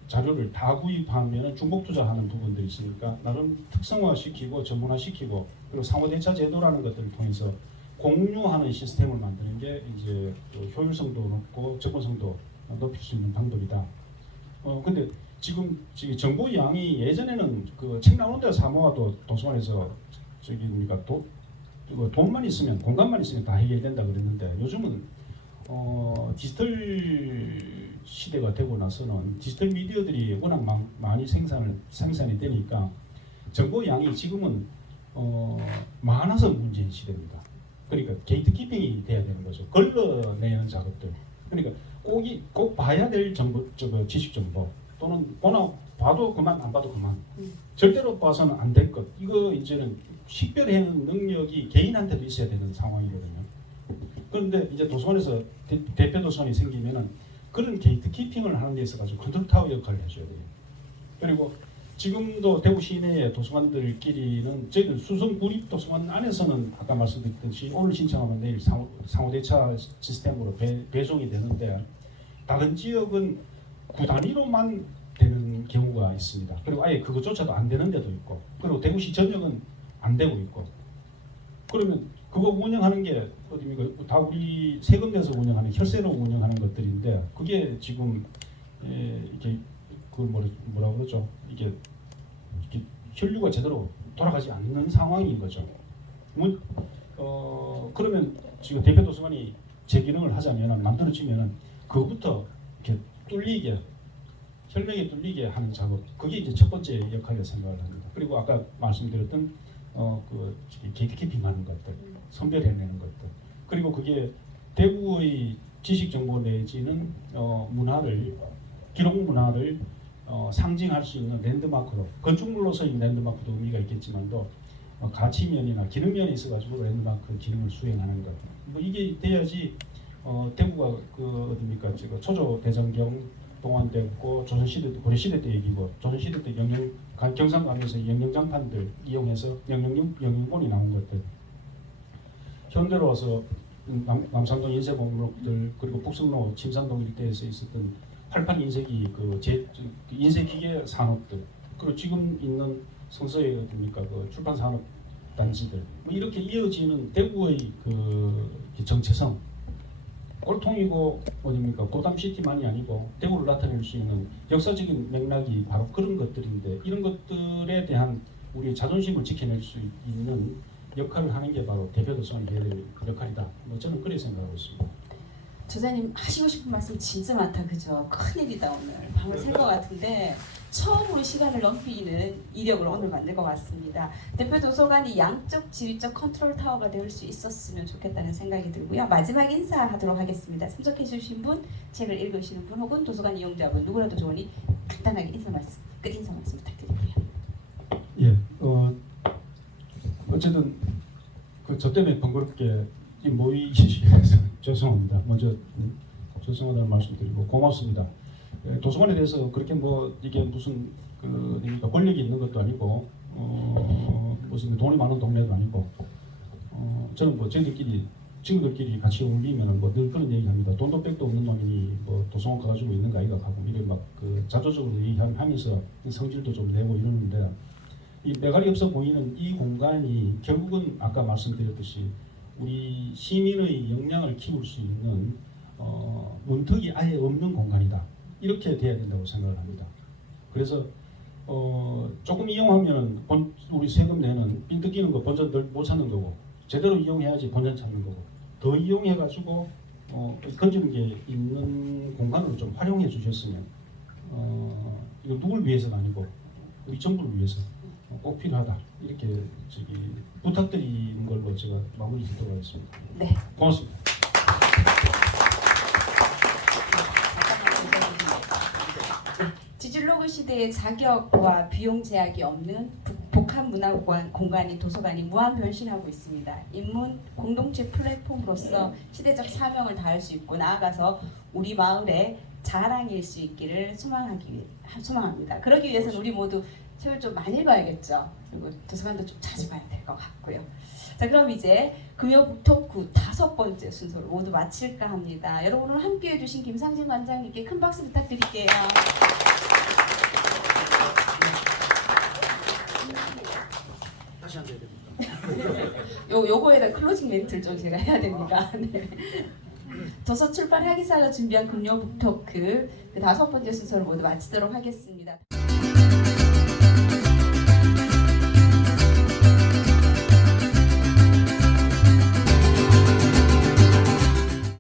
자료를 다 구입하면 중복 투자하는 부분들이 있으니까 나름 특성화시키고 전문화시키고 그리고 상호대차 제도라는 것들을 통해서 공유하는 시스템을 만드는 게 이제 효율성도 높고 접근성도 높일 수 있는 방법이다. 근데 지금 정보 양이 예전에는 그 책 나오는 데 사모아도 도서관에서 저기 뭡니까 돈만 있으면 공간만 있으면 다 해결된다 그랬는데 요즘은 디지털 시대가 되고 나서는 디지털 미디어들이 워낙 많이 생산이 되니까 정보 양이 지금은 많아서 문제인 시대입니다. 그러니까 게이트 키핑이 돼야 되는 거죠. 걸러내는 작업들. 그러니까 꼭 봐야 될 정보, 지식 정보 또는 봐도 그만 안 봐도 그만. 절대로 봐서는 안 될 것. 이거 이제는 식별하는 능력이 개인한테도 있어야 되는 상황이거든요. 그런데 이제 도서관에서 대표 도서관이 생기면은 그런 게이트 키핑을 하는 데 있어가지고 컨트롤 타워 역할을 해줘야 돼요. 그리고 지금도 대구 시내의 도서관들끼리는 저희들 수성 구립 도서관 안에서는 아까 말씀드렸듯이 오늘 신청하면 내일 상호대차 시스템으로 배송이 되는데 다른 지역은 구 단위로만 되는 경우가 있습니다. 그리고 아예 그것조차도 안 되는 데도 있고, 그리고 대구시 전역은 안 되고 있고. 그러면 그거 운영하는 게 어디입니까? 다 우리 세금 내서 운영하는 혈세로 운영하는 것들인데 그게 지금 이게 그걸 뭐라 그러죠? 이게 혈류가 제대로 돌아가지 않는 상황인 거죠. 그러면 지금 대표 도서관이 제 기능을 하자면 만들어지면은 그것부터 이렇게 혈맥에 뚫리게 하는 작업, 그게 이제 첫 번째 역할이라고 생각을 합니다. 그리고 아까 말씀드렸던 게이트키핑하는 것들, 선별해내는 것들, 그리고 그게 대구의 지식 정보 내지는 문화를 기록 문화를 상징할 수 있는 랜드마크로, 건축물로서의 랜드마크도 의미가 있겠지만도 가치면이나 기능면이 있어가지고 랜드마크 기능을 수행하는 것, 뭐 이게 돼야지 대구가 그 어디입니까? 제가 초조 대장경 동안됐고 조선시대 고려시대 때 얘기고 조선시대 때 경상감에서 영영장판들 이용해서 영영본이 나온 것들, 현대로 와서 남산동 인쇄목록들 그리고 북성로 침산동 일대에서 있었던 88 인쇄기 인쇄기계 산업들, 그리고 지금 있는 성서의 어딥니까 그 출판 산업 단지들, 뭐 이렇게 이어지는 대구의 그 정체성, 꼴통이고 어딥니까 고담시티만이 아니고 대구를 나타낼 수 있는 역사적인 맥락이 바로 그런 것들인데, 이런 것들에 대한 우리의 자존심을 지켜낼 수 있는 역할을 하는 게 바로 대표 도서관이 해야 될 역할이다. 뭐 저는 그렇게 생각하고 있습니다. 저자님 하시고 싶은 말씀 진짜 많다, 그죠? 큰일이다 오늘. 밤을 샌 것 같은데 처음으로 시간을 넘기는 이력을 오늘 만들 것 같습니다. 대표 도서관이 양적 지휘적 컨트롤 타워가 될 수 있었으면 좋겠다는 생각이 들고요. 마지막 인사하도록 하겠습니다. 참석해 주신 분, 책을 읽으시는 분 혹은 도서관 이용자분 누구라도 좋으니 간단하게 인사 말씀, 끝 인사 말씀 부탁드릴게요. 예, 어쨌든 저 때문에 번거롭게 모의 시식에서 죄송합니다. 먼저 죄송하다는 말씀드리고 고맙습니다. 도서관에 대해서 그렇게 뭐 이게 무슨 권력이 있는 것도 아니고 무슨 돈이 많은 동네도 아니고 저는 뭐 저희들끼리 친구들끼리 같이 어울리면은 뭐 늘 그런 얘기합니다. 돈도 백도 없는 놈이 뭐 도서관 가가지고 있는 거 아이가 하고 이래 막 자조적으로 얘기하면서 성질도 좀 내고 이러는데, 이 매갈이 없어 보이는 이 공간이 결국은 아까 말씀드렸듯이 우리 시민의 역량을 키울 수 있는 문턱이 아예 없는 공간이다. 이렇게 돼야 된다고 생각을 합니다. 그래서 조금 이용하면 우리 세금 내는 빈 뜯기는 거 본전 못 찾는 거고, 제대로 이용해야지 본전 찾는 거고, 더 이용해가지고 건지는 게 있는 공간으로 좀 활용해 주셨으면 이거 누굴 위해서가 아니고 우리 정부를 위해서 꼭 필요하다 이렇게 부탁드리는 걸로 제가 마무리 짓도록 하겠습니다. 네. 고맙습니다. 디지털로그 시대의 자격과 비용 제약이 없는 복합 문화 공간인 도서관이 무한 변신하고 있습니다. 인문 공동체 플랫폼으로서 시대적 사명을 다할 수 있고 나아가서 우리 마을의 자랑일 수 있기를 소망합니다. 그러기 위해서는 우리 모두 책을 좀 많이 읽어야겠죠. 그리고 도서관도 좀 자주 가야 될 것 같고요. 자, 그럼 이제 금요 토크 5번째 순서를 모두 마칠까 합니다. 여러분 오늘 함께해 주신 김상진 관장님께 큰 박수 부탁드릴게요. 다시 앉아야 됩니다. 요거에다 클로징 멘트를 좀 제가 해야 됩니다. 네. 도서 출판 학위사가 준비한 금요 북토크 그 5번째 순서를 모두 마치도록 하겠습니다.